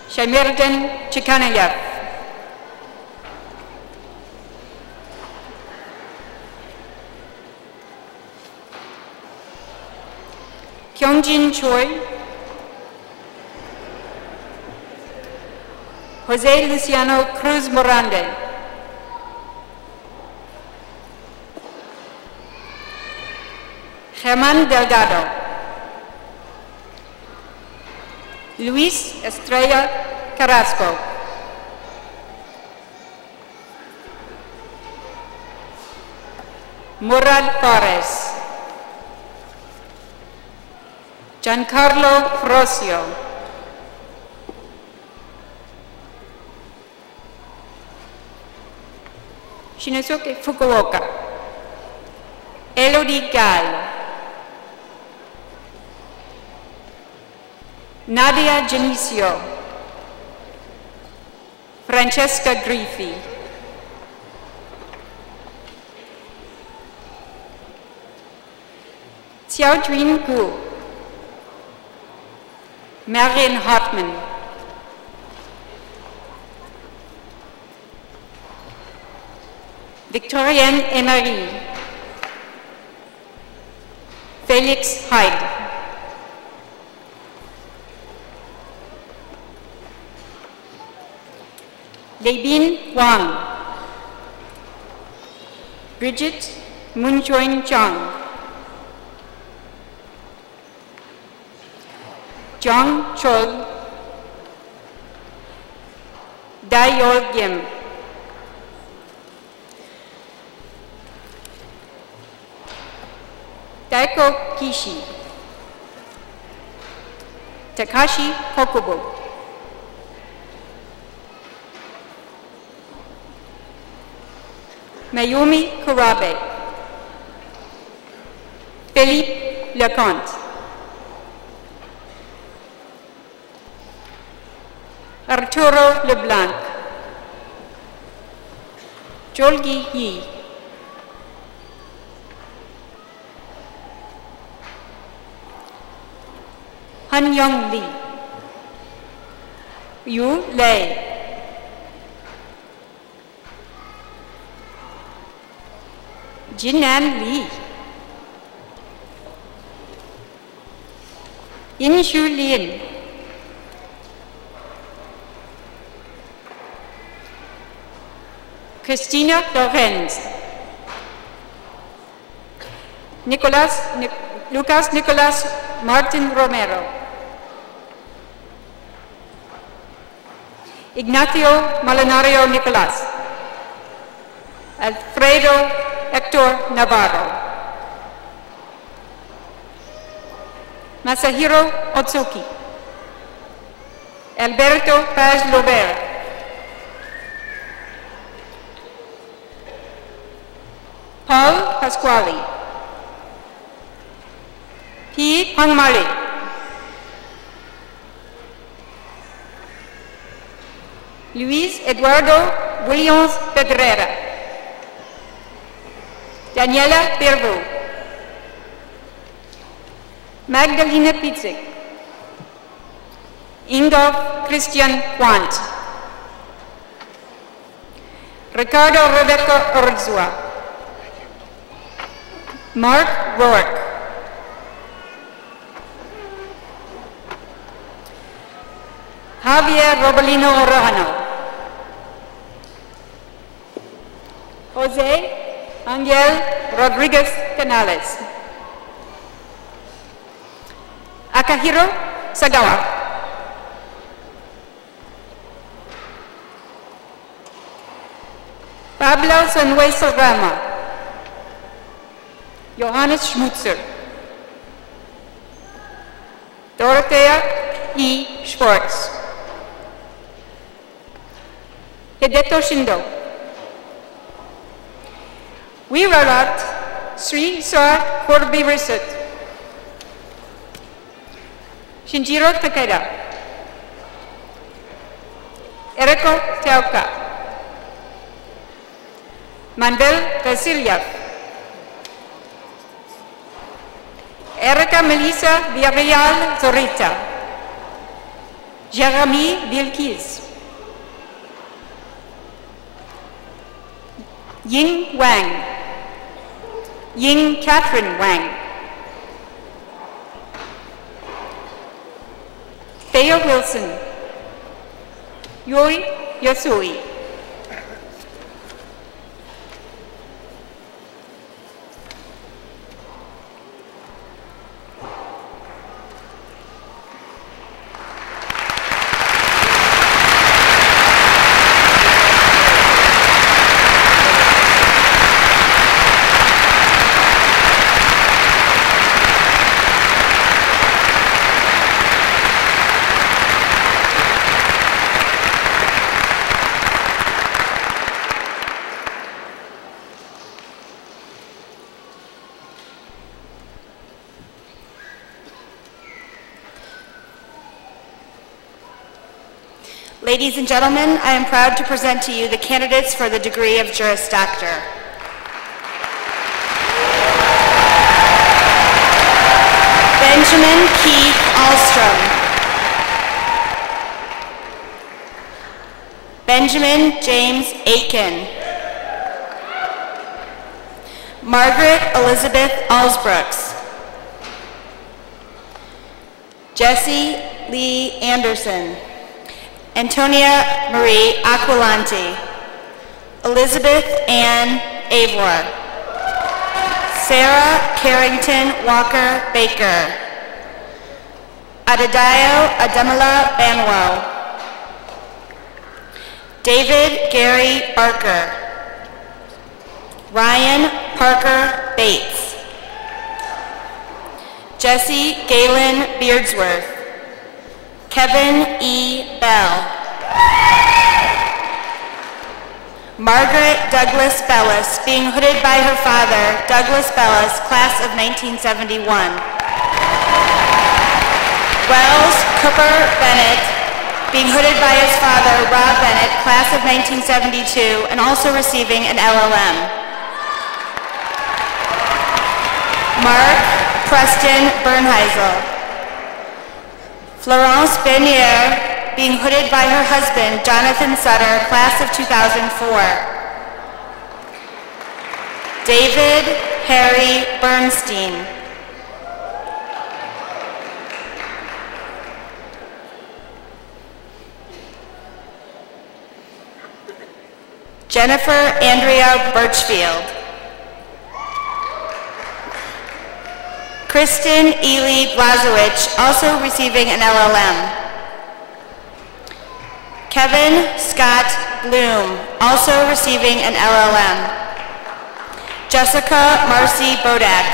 Shamirdan Chikanayev. Kyungjin Choi. Jose Luciano Cruz Morande. Germán Delgado. Luis Estrella Carrasco. Murad Torres. Giancarlo Frosio. Shinosuke Fukuoka. Elodie Gall. Nadia Genisio. Francesca Griffi. Xiao Juin Gu. Marion Hartmann. Victorienne Emery. Felix Hyde. Leibin Wang. Bridget Moonchoin Chang. Jong Chol. Dayol Gim. Daiko Kishi. Takashi Kokubo. Mayumi Kurabe. Philippe Leconte. Arturo Leblanc. Jolgi Yi. Han Young Lee. Yu Lei. Jinan Li. Yin Shu Lin. Christina Lorenz. Lucas Nicolas Martin Romero. Ignacio Malinario Nicolas. Alfredo Hector Navarro. Masahiro Otsuki. Alberto Paz Lobert. Paul Pasquale. P. Pangmali. Luis Eduardo Williams Pedrera. Daniela Pervo. Magdalena Pizzik. Ingolf Christian Quant. Ricardo Rebecca Urzua. Mark Rourke. Javier Robolino Orano. Jose Angel Rodriguez Canales. Akahiro Sagawa. Pablo Sanueso Rama. Johannes Schmutzer. Dorothea E. Schwartz. Hideto Shindo. Wirarat Sri Sar Korbi Risut. Shinjiro Takeda. Eriko Teoka. Manuel Vasilyev. Erika Melissa Villarreal Zorita. Jeremy Vilkis. Ying Wang. Ying Catherine Wang. Theo Wilson. Yuri Yasui. Ladies and gentlemen, I am proud to present to you the candidates for the degree of Juris Doctor. Benjamin Keith Alstrom. Benjamin James Aiken. Margaret Elizabeth Alsbrooks. Jesse Lee Anderson. Antonia Marie Aquilante. Elizabeth Ann Avor. Sarah Carrington Walker Baker. Adedayo Ademola Banwo. David Gary Barker. Ryan Parker Bates. Jesse Galen Beardsworth. Kevin E. Bell. Margaret Douglas Bellis, being hooded by her father, Douglas Bellis, class of 1971. Wells Cooper Bennett, being hooded by his father, Rob Bennett, class of 1972, and also receiving an LLM. Mark Preston Bernheisel. Florence Bernier, being hooded by her husband, Jonathan Sutter, class of 2004. David Harry Bernstein. Jennifer Andrea Birchfield. Kristen Ely Blazowicz, also receiving an LLM. Kevin Scott Bloom, also receiving an LLM. Jessica Marcy Bodak,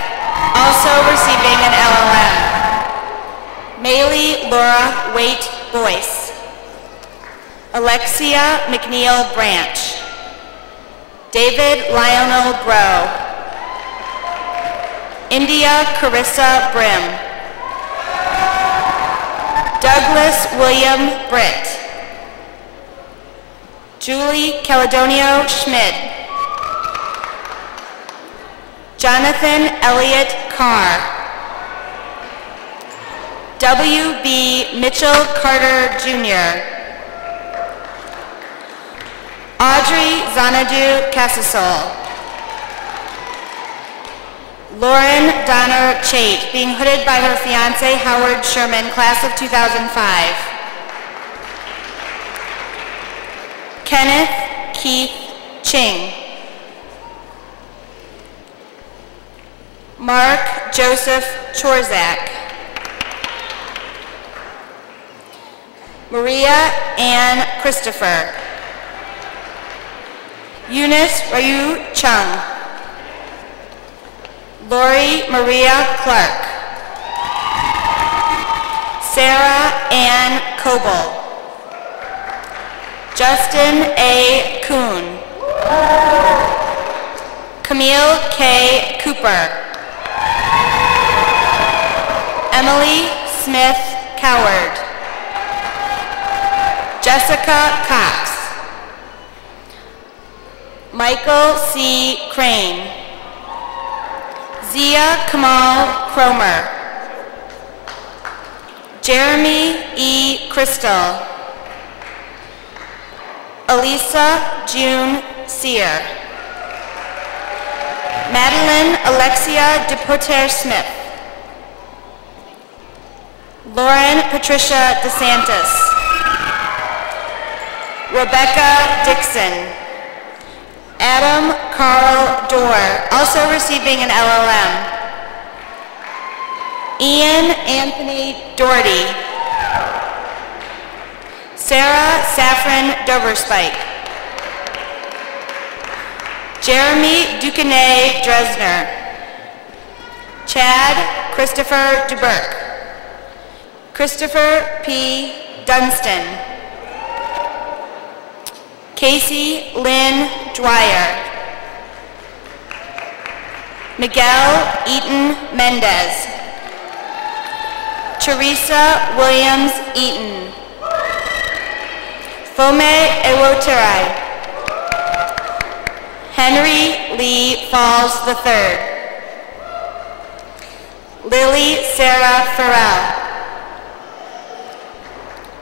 also receiving an LLM. Maylee Laura Waite Boyce. Alexia McNeil Branch. David Lionel Bro. India Carissa Brim. Douglas William Britt. Julie Caledonio Schmidt. Jonathan Elliott Carr. W.B. Mitchell Carter Jr. Audrey Zanadu Casasol. Lauren Donner Chait, being hooded by her fiancé Howard Sherman, class of 2005. Kenneth Keith Ching. Mark Joseph Chorzak. Maria Ann Christopher. Eunice Ryu Chung. Lori Maria Clark. Sarah Ann Coble. Justin A. Kuhn. Camille K. Cooper. Emily Smith Coward. Jessica Cox. Michael C. Crane. Zia Kamal Cromer. Jeremy E. Crystal. Elisa June Sear. Madeline Alexia DePoter-Smith. Lauren Patricia DeSantis. Rebecca Dixon. Adam Carl Dorr, also receiving an LLM. Ian Anthony Doherty. Sarah Saffron Doverspike. Jeremy Ducanay Dresner. Chad Christopher DeBurke. Christopher P. Dunstan. Casey Lynn Dwyer. Miguel Eaton Mendez. Teresa Williams Eaton. Fome Ewoterai. Henry Lee Falls III. Lily Sarah Farrell.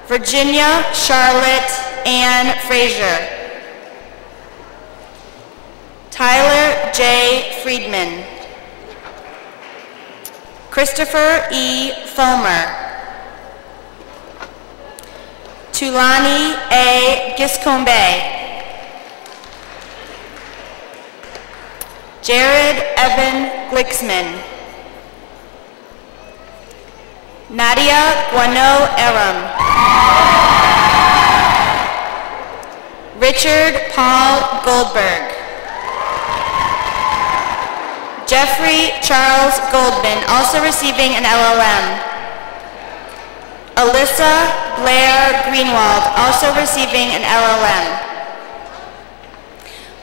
Virginia Charlotte Ann Frazier. Tyler J. Friedman. Christopher E. Fulmer. Tulani A. Giscombe. Jared Evan Glixman. Nadia Guano Aram. Richard Paul Goldberg. Jeffrey Charles Goldman, also receiving an LLM. Alyssa Blair Greenwald, also receiving an LLM.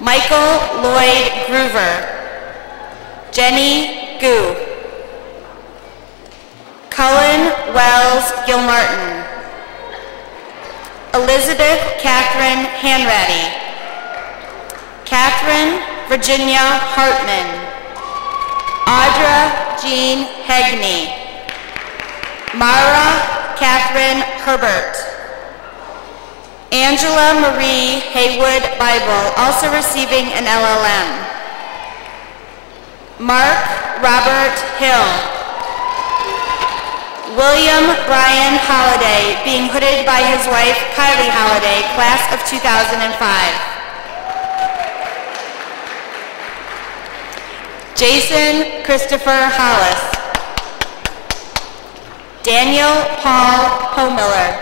Michael Lloyd Groover. Jenny Gu. Cullen Wells Gilmartin. Elizabeth Catherine Hanratty. Catherine Virginia Hartman. Audra Jean Hegney. Mara Catherine Herbert. Angela Marie Haywood Bible, also receiving an LLM. Mark Robert Hill. William Brian Holliday, being hooded by his wife Kylie Holliday, class of 2005. Jason Christopher Hollis. Daniel Paul Homiller.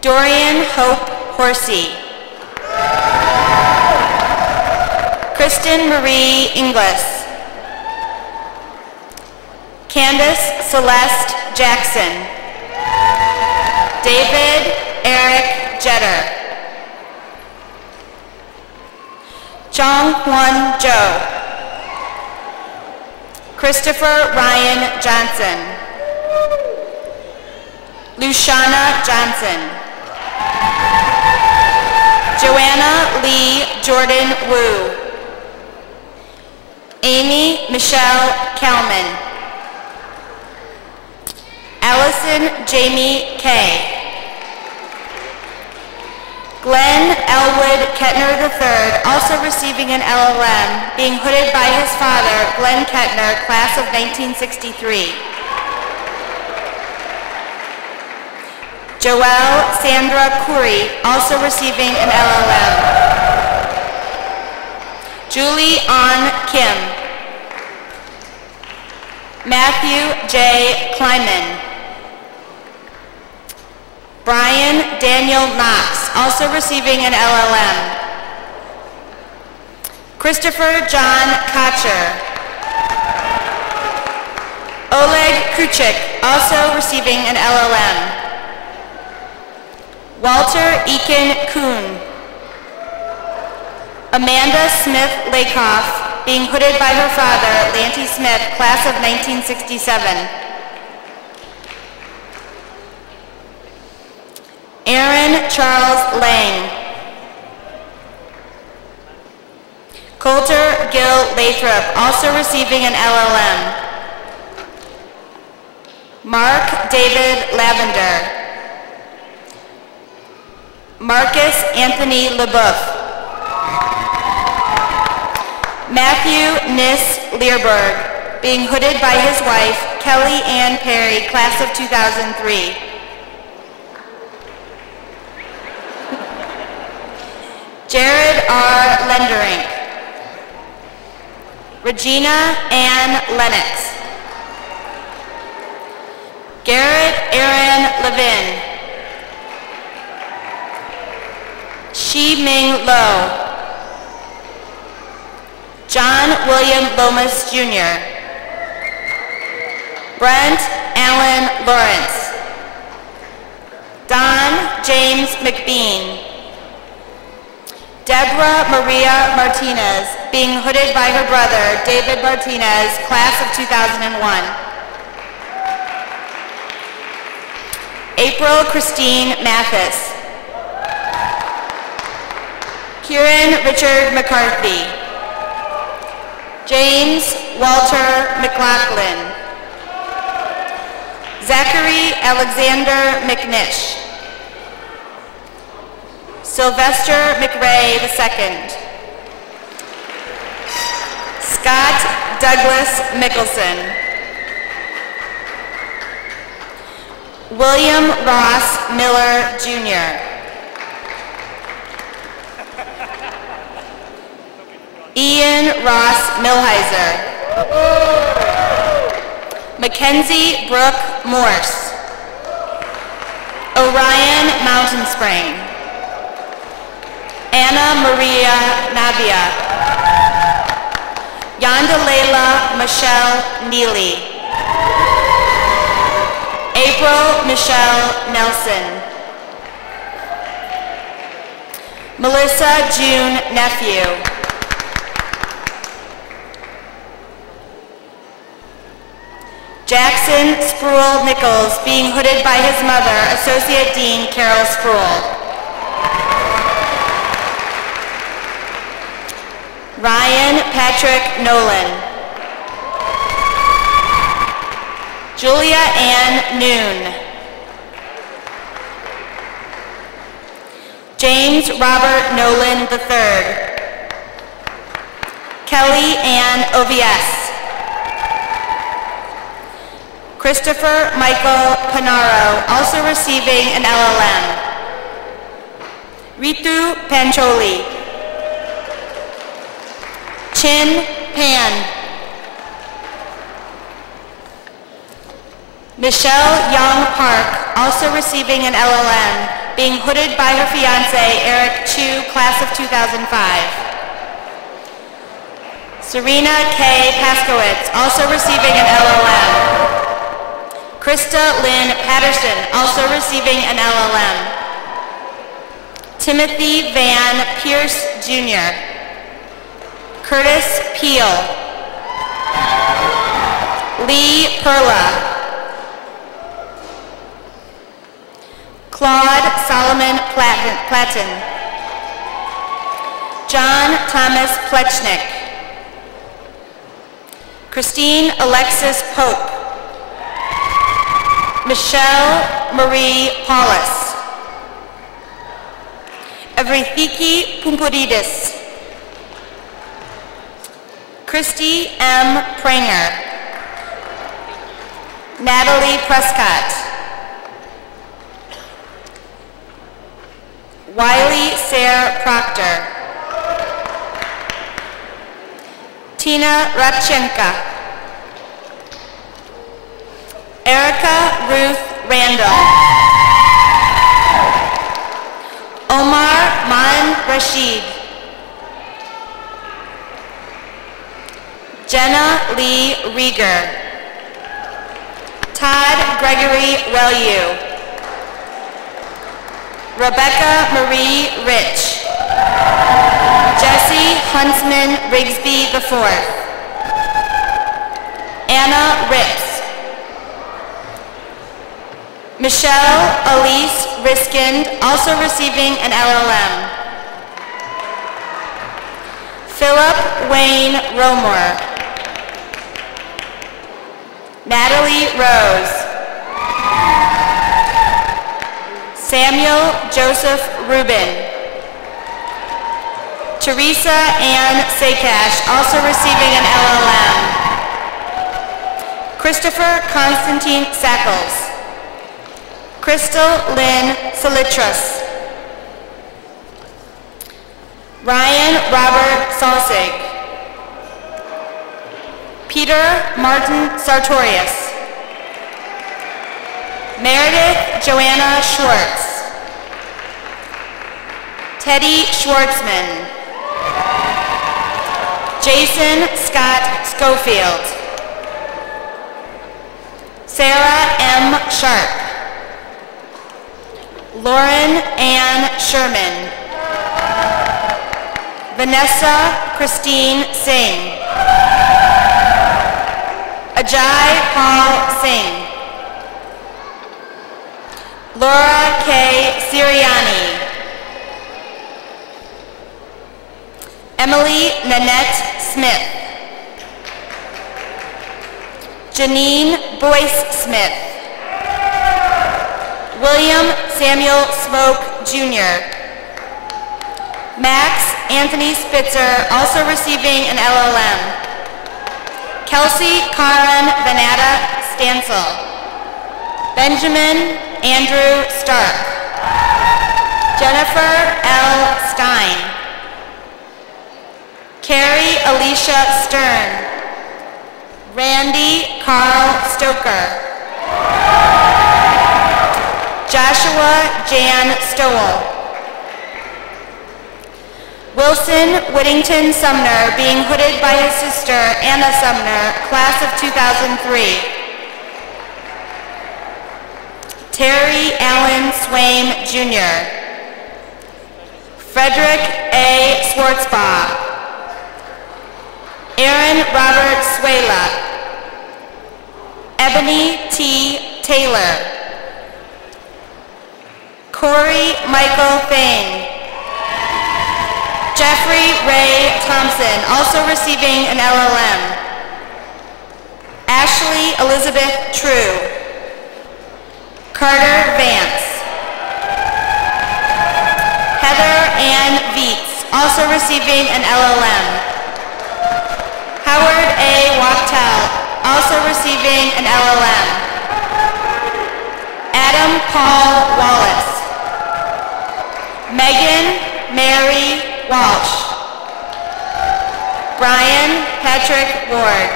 Dorian Hope Horsey. Kristen Marie Inglis. Candace Celeste Jackson. David Eric Jetter. Chong Hwan Jo. Christopher Ryan Johnson. Luciana Johnson. Joanna Lee Jordan Wu. Amy Michelle Kalman. Allison Jamie Kay. Glenn Elwood Kettner III, also receiving an LLM, being hooded by his father, Glenn Kettner, class of 1963. Joelle Sandra Khoury, also receiving an LLM. Julie An Kim. Matthew J. Kleiman. Brian Daniel Knox, also receiving an LLM. Christopher John Kocher. Oleg Kuchik, also receiving an LLM. Walter Eakin Kuhn. Amanda Smith Lakoff, being hooded by her father, Lanty Smith, class of 1967. Aaron Charles Lang. Coulter Gil Lathrop, also receiving an LLM. Mark David Lavender. Marcus Anthony LeBoeuf. Matthew Nis Learberg, being hooded by his wife, Kelly Ann Perry, class of 2003. Jared R. Lenderink. Regina Ann Lennox. Garrett Aaron Levin. Shi Ming Lo. John William Lomas Jr. Brent Allen Lawrence. Don James McBean. Deborah Maria Martinez, being hooded by her brother, David Martinez, class of 2001. April Christine Mathis. Kieran Richard McCarthy. James Walter McLaughlin. Zachary Alexander McNish. Sylvester McRae II. Scott Douglas Mickelson. William Ross Miller Jr. Ian Ross Milheiser. Mackenzie Brooke Morse. Orion Mountain Spring. Anna Maria Navia. Yandalela Michelle Neely. April Michelle Nelson. Melissa June Nephew. Jackson Spruill Nichols, being hooded by his mother, Associate Dean Carol Spruill. Ryan Patrick Nolan. Julia Ann Noon. James Robert Nolan III. Kelly Ann OVS. Christopher Michael Panaro, also receiving an LLM. Ritu Pancholi. Chin Pan. Michelle Young Park, also receiving an LLM, being hooded by her fiancé, Eric Chu, class of 2005. Serena K. Paskowitz, also receiving an LLM. Krista Lynn Patterson, also receiving an LLM. Timothy Van Pierce Jr. Curtis Peel. Lee Perla. Claude Solomon Platten. John Thomas Plechnik. Christine Alexis Pope. Michelle Marie Paulus. Evrithiki Pumpuridis. Christy M. Pranger. Natalie Prescott. Wiley Sayre Proctor. Tina Rapchenka. Erica Ruth Randall. Omar Man Rashid. Jenna Lee Rieger. Todd Gregory Wellew. Rebecca Marie Rich. Jesse Huntsman Rigsby IV. Anna Rips. Michelle Elise Riskind, also receiving an LLM. Philip Wayne Romore. Natalie Rose. Samuel Joseph Rubin. Teresa Ann Sakash, also receiving an LLM. Christopher Constantine Sackles. Crystal Lynn Salitras. Ryan Robert Salsig. Peter Martin Sartorius. Meredith Joanna Schwartz. Teddy Schwartzman. Jason Scott Schofield. Sarah M. Sharp. Lauren Ann Sherman. Vanessa Christine Singh. Ajay Paul Singh. Laura K. Siriani. Emily Nanette Smith. Janine Boyce Smith. William Samuel Smoke Jr. Max Anthony Spitzer, also receiving an LLM. Kelsey Karen Vanetta Stansel. Benjamin Andrew Stark. Jennifer L. Stein. Carrie Alicia Stern. Randy Carl Stoker. Joshua Jan Stowell. Wilson Whittington Sumner, being hooded by his sister Anna Sumner, class of 2003. Terry Allen Swaim Jr. Frederick A. Schwartzbaugh. Aaron Robert Suela. Ebony T. Taylor. Corey Michael Thane. Jeffrey Ray Thompson, also receiving an LLM. Ashley Elizabeth True. Carter Vance. Heather Ann Vietz, also receiving an LLM. Howard A. Wachtel, also receiving an LLM. Adam Paul Wallace. Megan Mary Walsh. Brian Patrick Ward.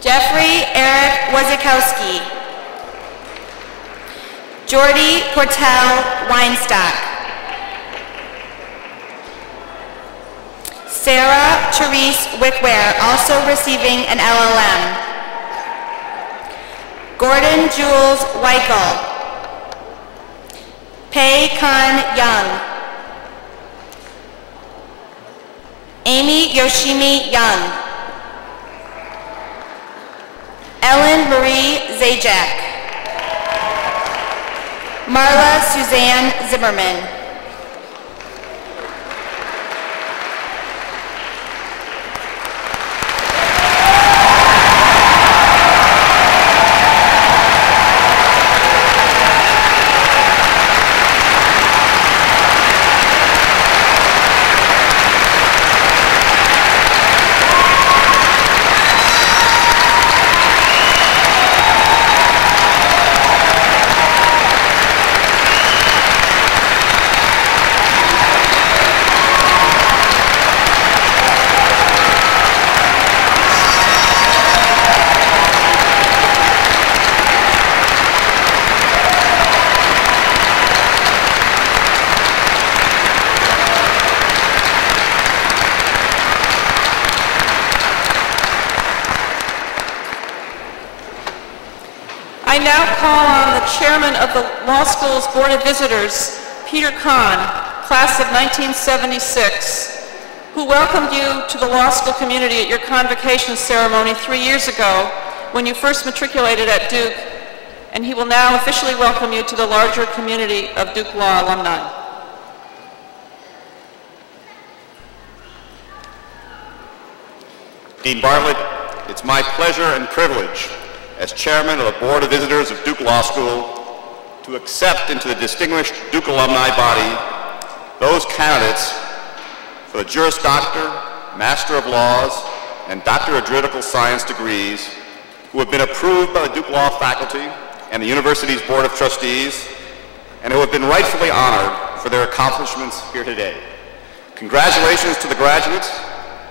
Jeffrey Eric Wozakowski. Jordy Portel Weinstock. Sarah Therese Wickware, also receiving an LLM. Gordon Jules Weichel. Pei Kan Young. Amy Yoshimi Young. Ellen Marie Zajac. Marla Suzanne Zimmerman. now call on the chairman of the law school's Board of Visitors, Peter Kahn, class of 1976, who welcomed you to the law school community at your convocation ceremony 3 years ago when you first matriculated at Duke, and he will now officially welcome you to the larger community of Duke Law alumni. Dean Bartlett, it's my pleasure and privilege as chairman of the Board of Visitors of Duke Law School to accept into the distinguished Duke alumni body those candidates for the Juris Doctor, Master of Laws, and Doctor of Juridical Science degrees who have been approved by the Duke Law faculty and the university's Board of Trustees, and who have been rightfully honored for their accomplishments here today. Congratulations to the graduates,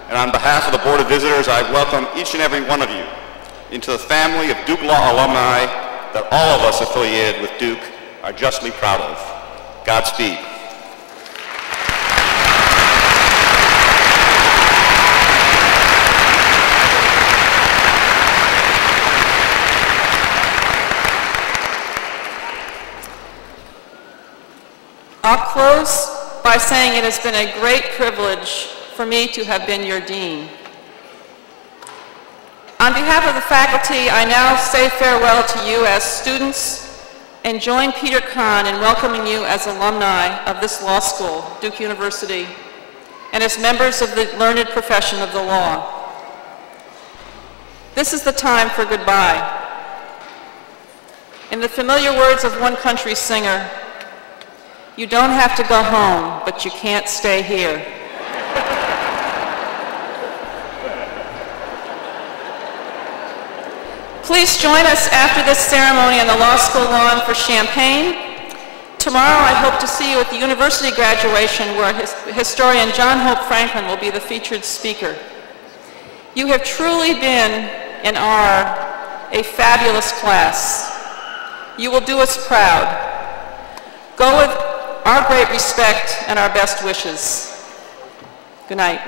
and on behalf of the Board of Visitors, I welcome each and every one of you into the family of Duke Law alumni that all of us affiliated with Duke are justly proud of. Godspeed. I'll close by saying it has been a great privilege for me to have been your dean. On behalf of the faculty, I now say farewell to you as students and join Peter Kahn in welcoming you as alumni of this law school, Duke University, and as members of the learned profession of the law. This is the time for goodbye. In the familiar words of one country singer, "You don't have to go home, but you can't stay here." Please join us after this ceremony on the law school lawn for champagne. Tomorrow I hope to see you at the university graduation where historian John Hope Franklin will be the featured speaker. You have truly been and are a fabulous class. You will do us proud. Go with our great respect and our best wishes. Good night.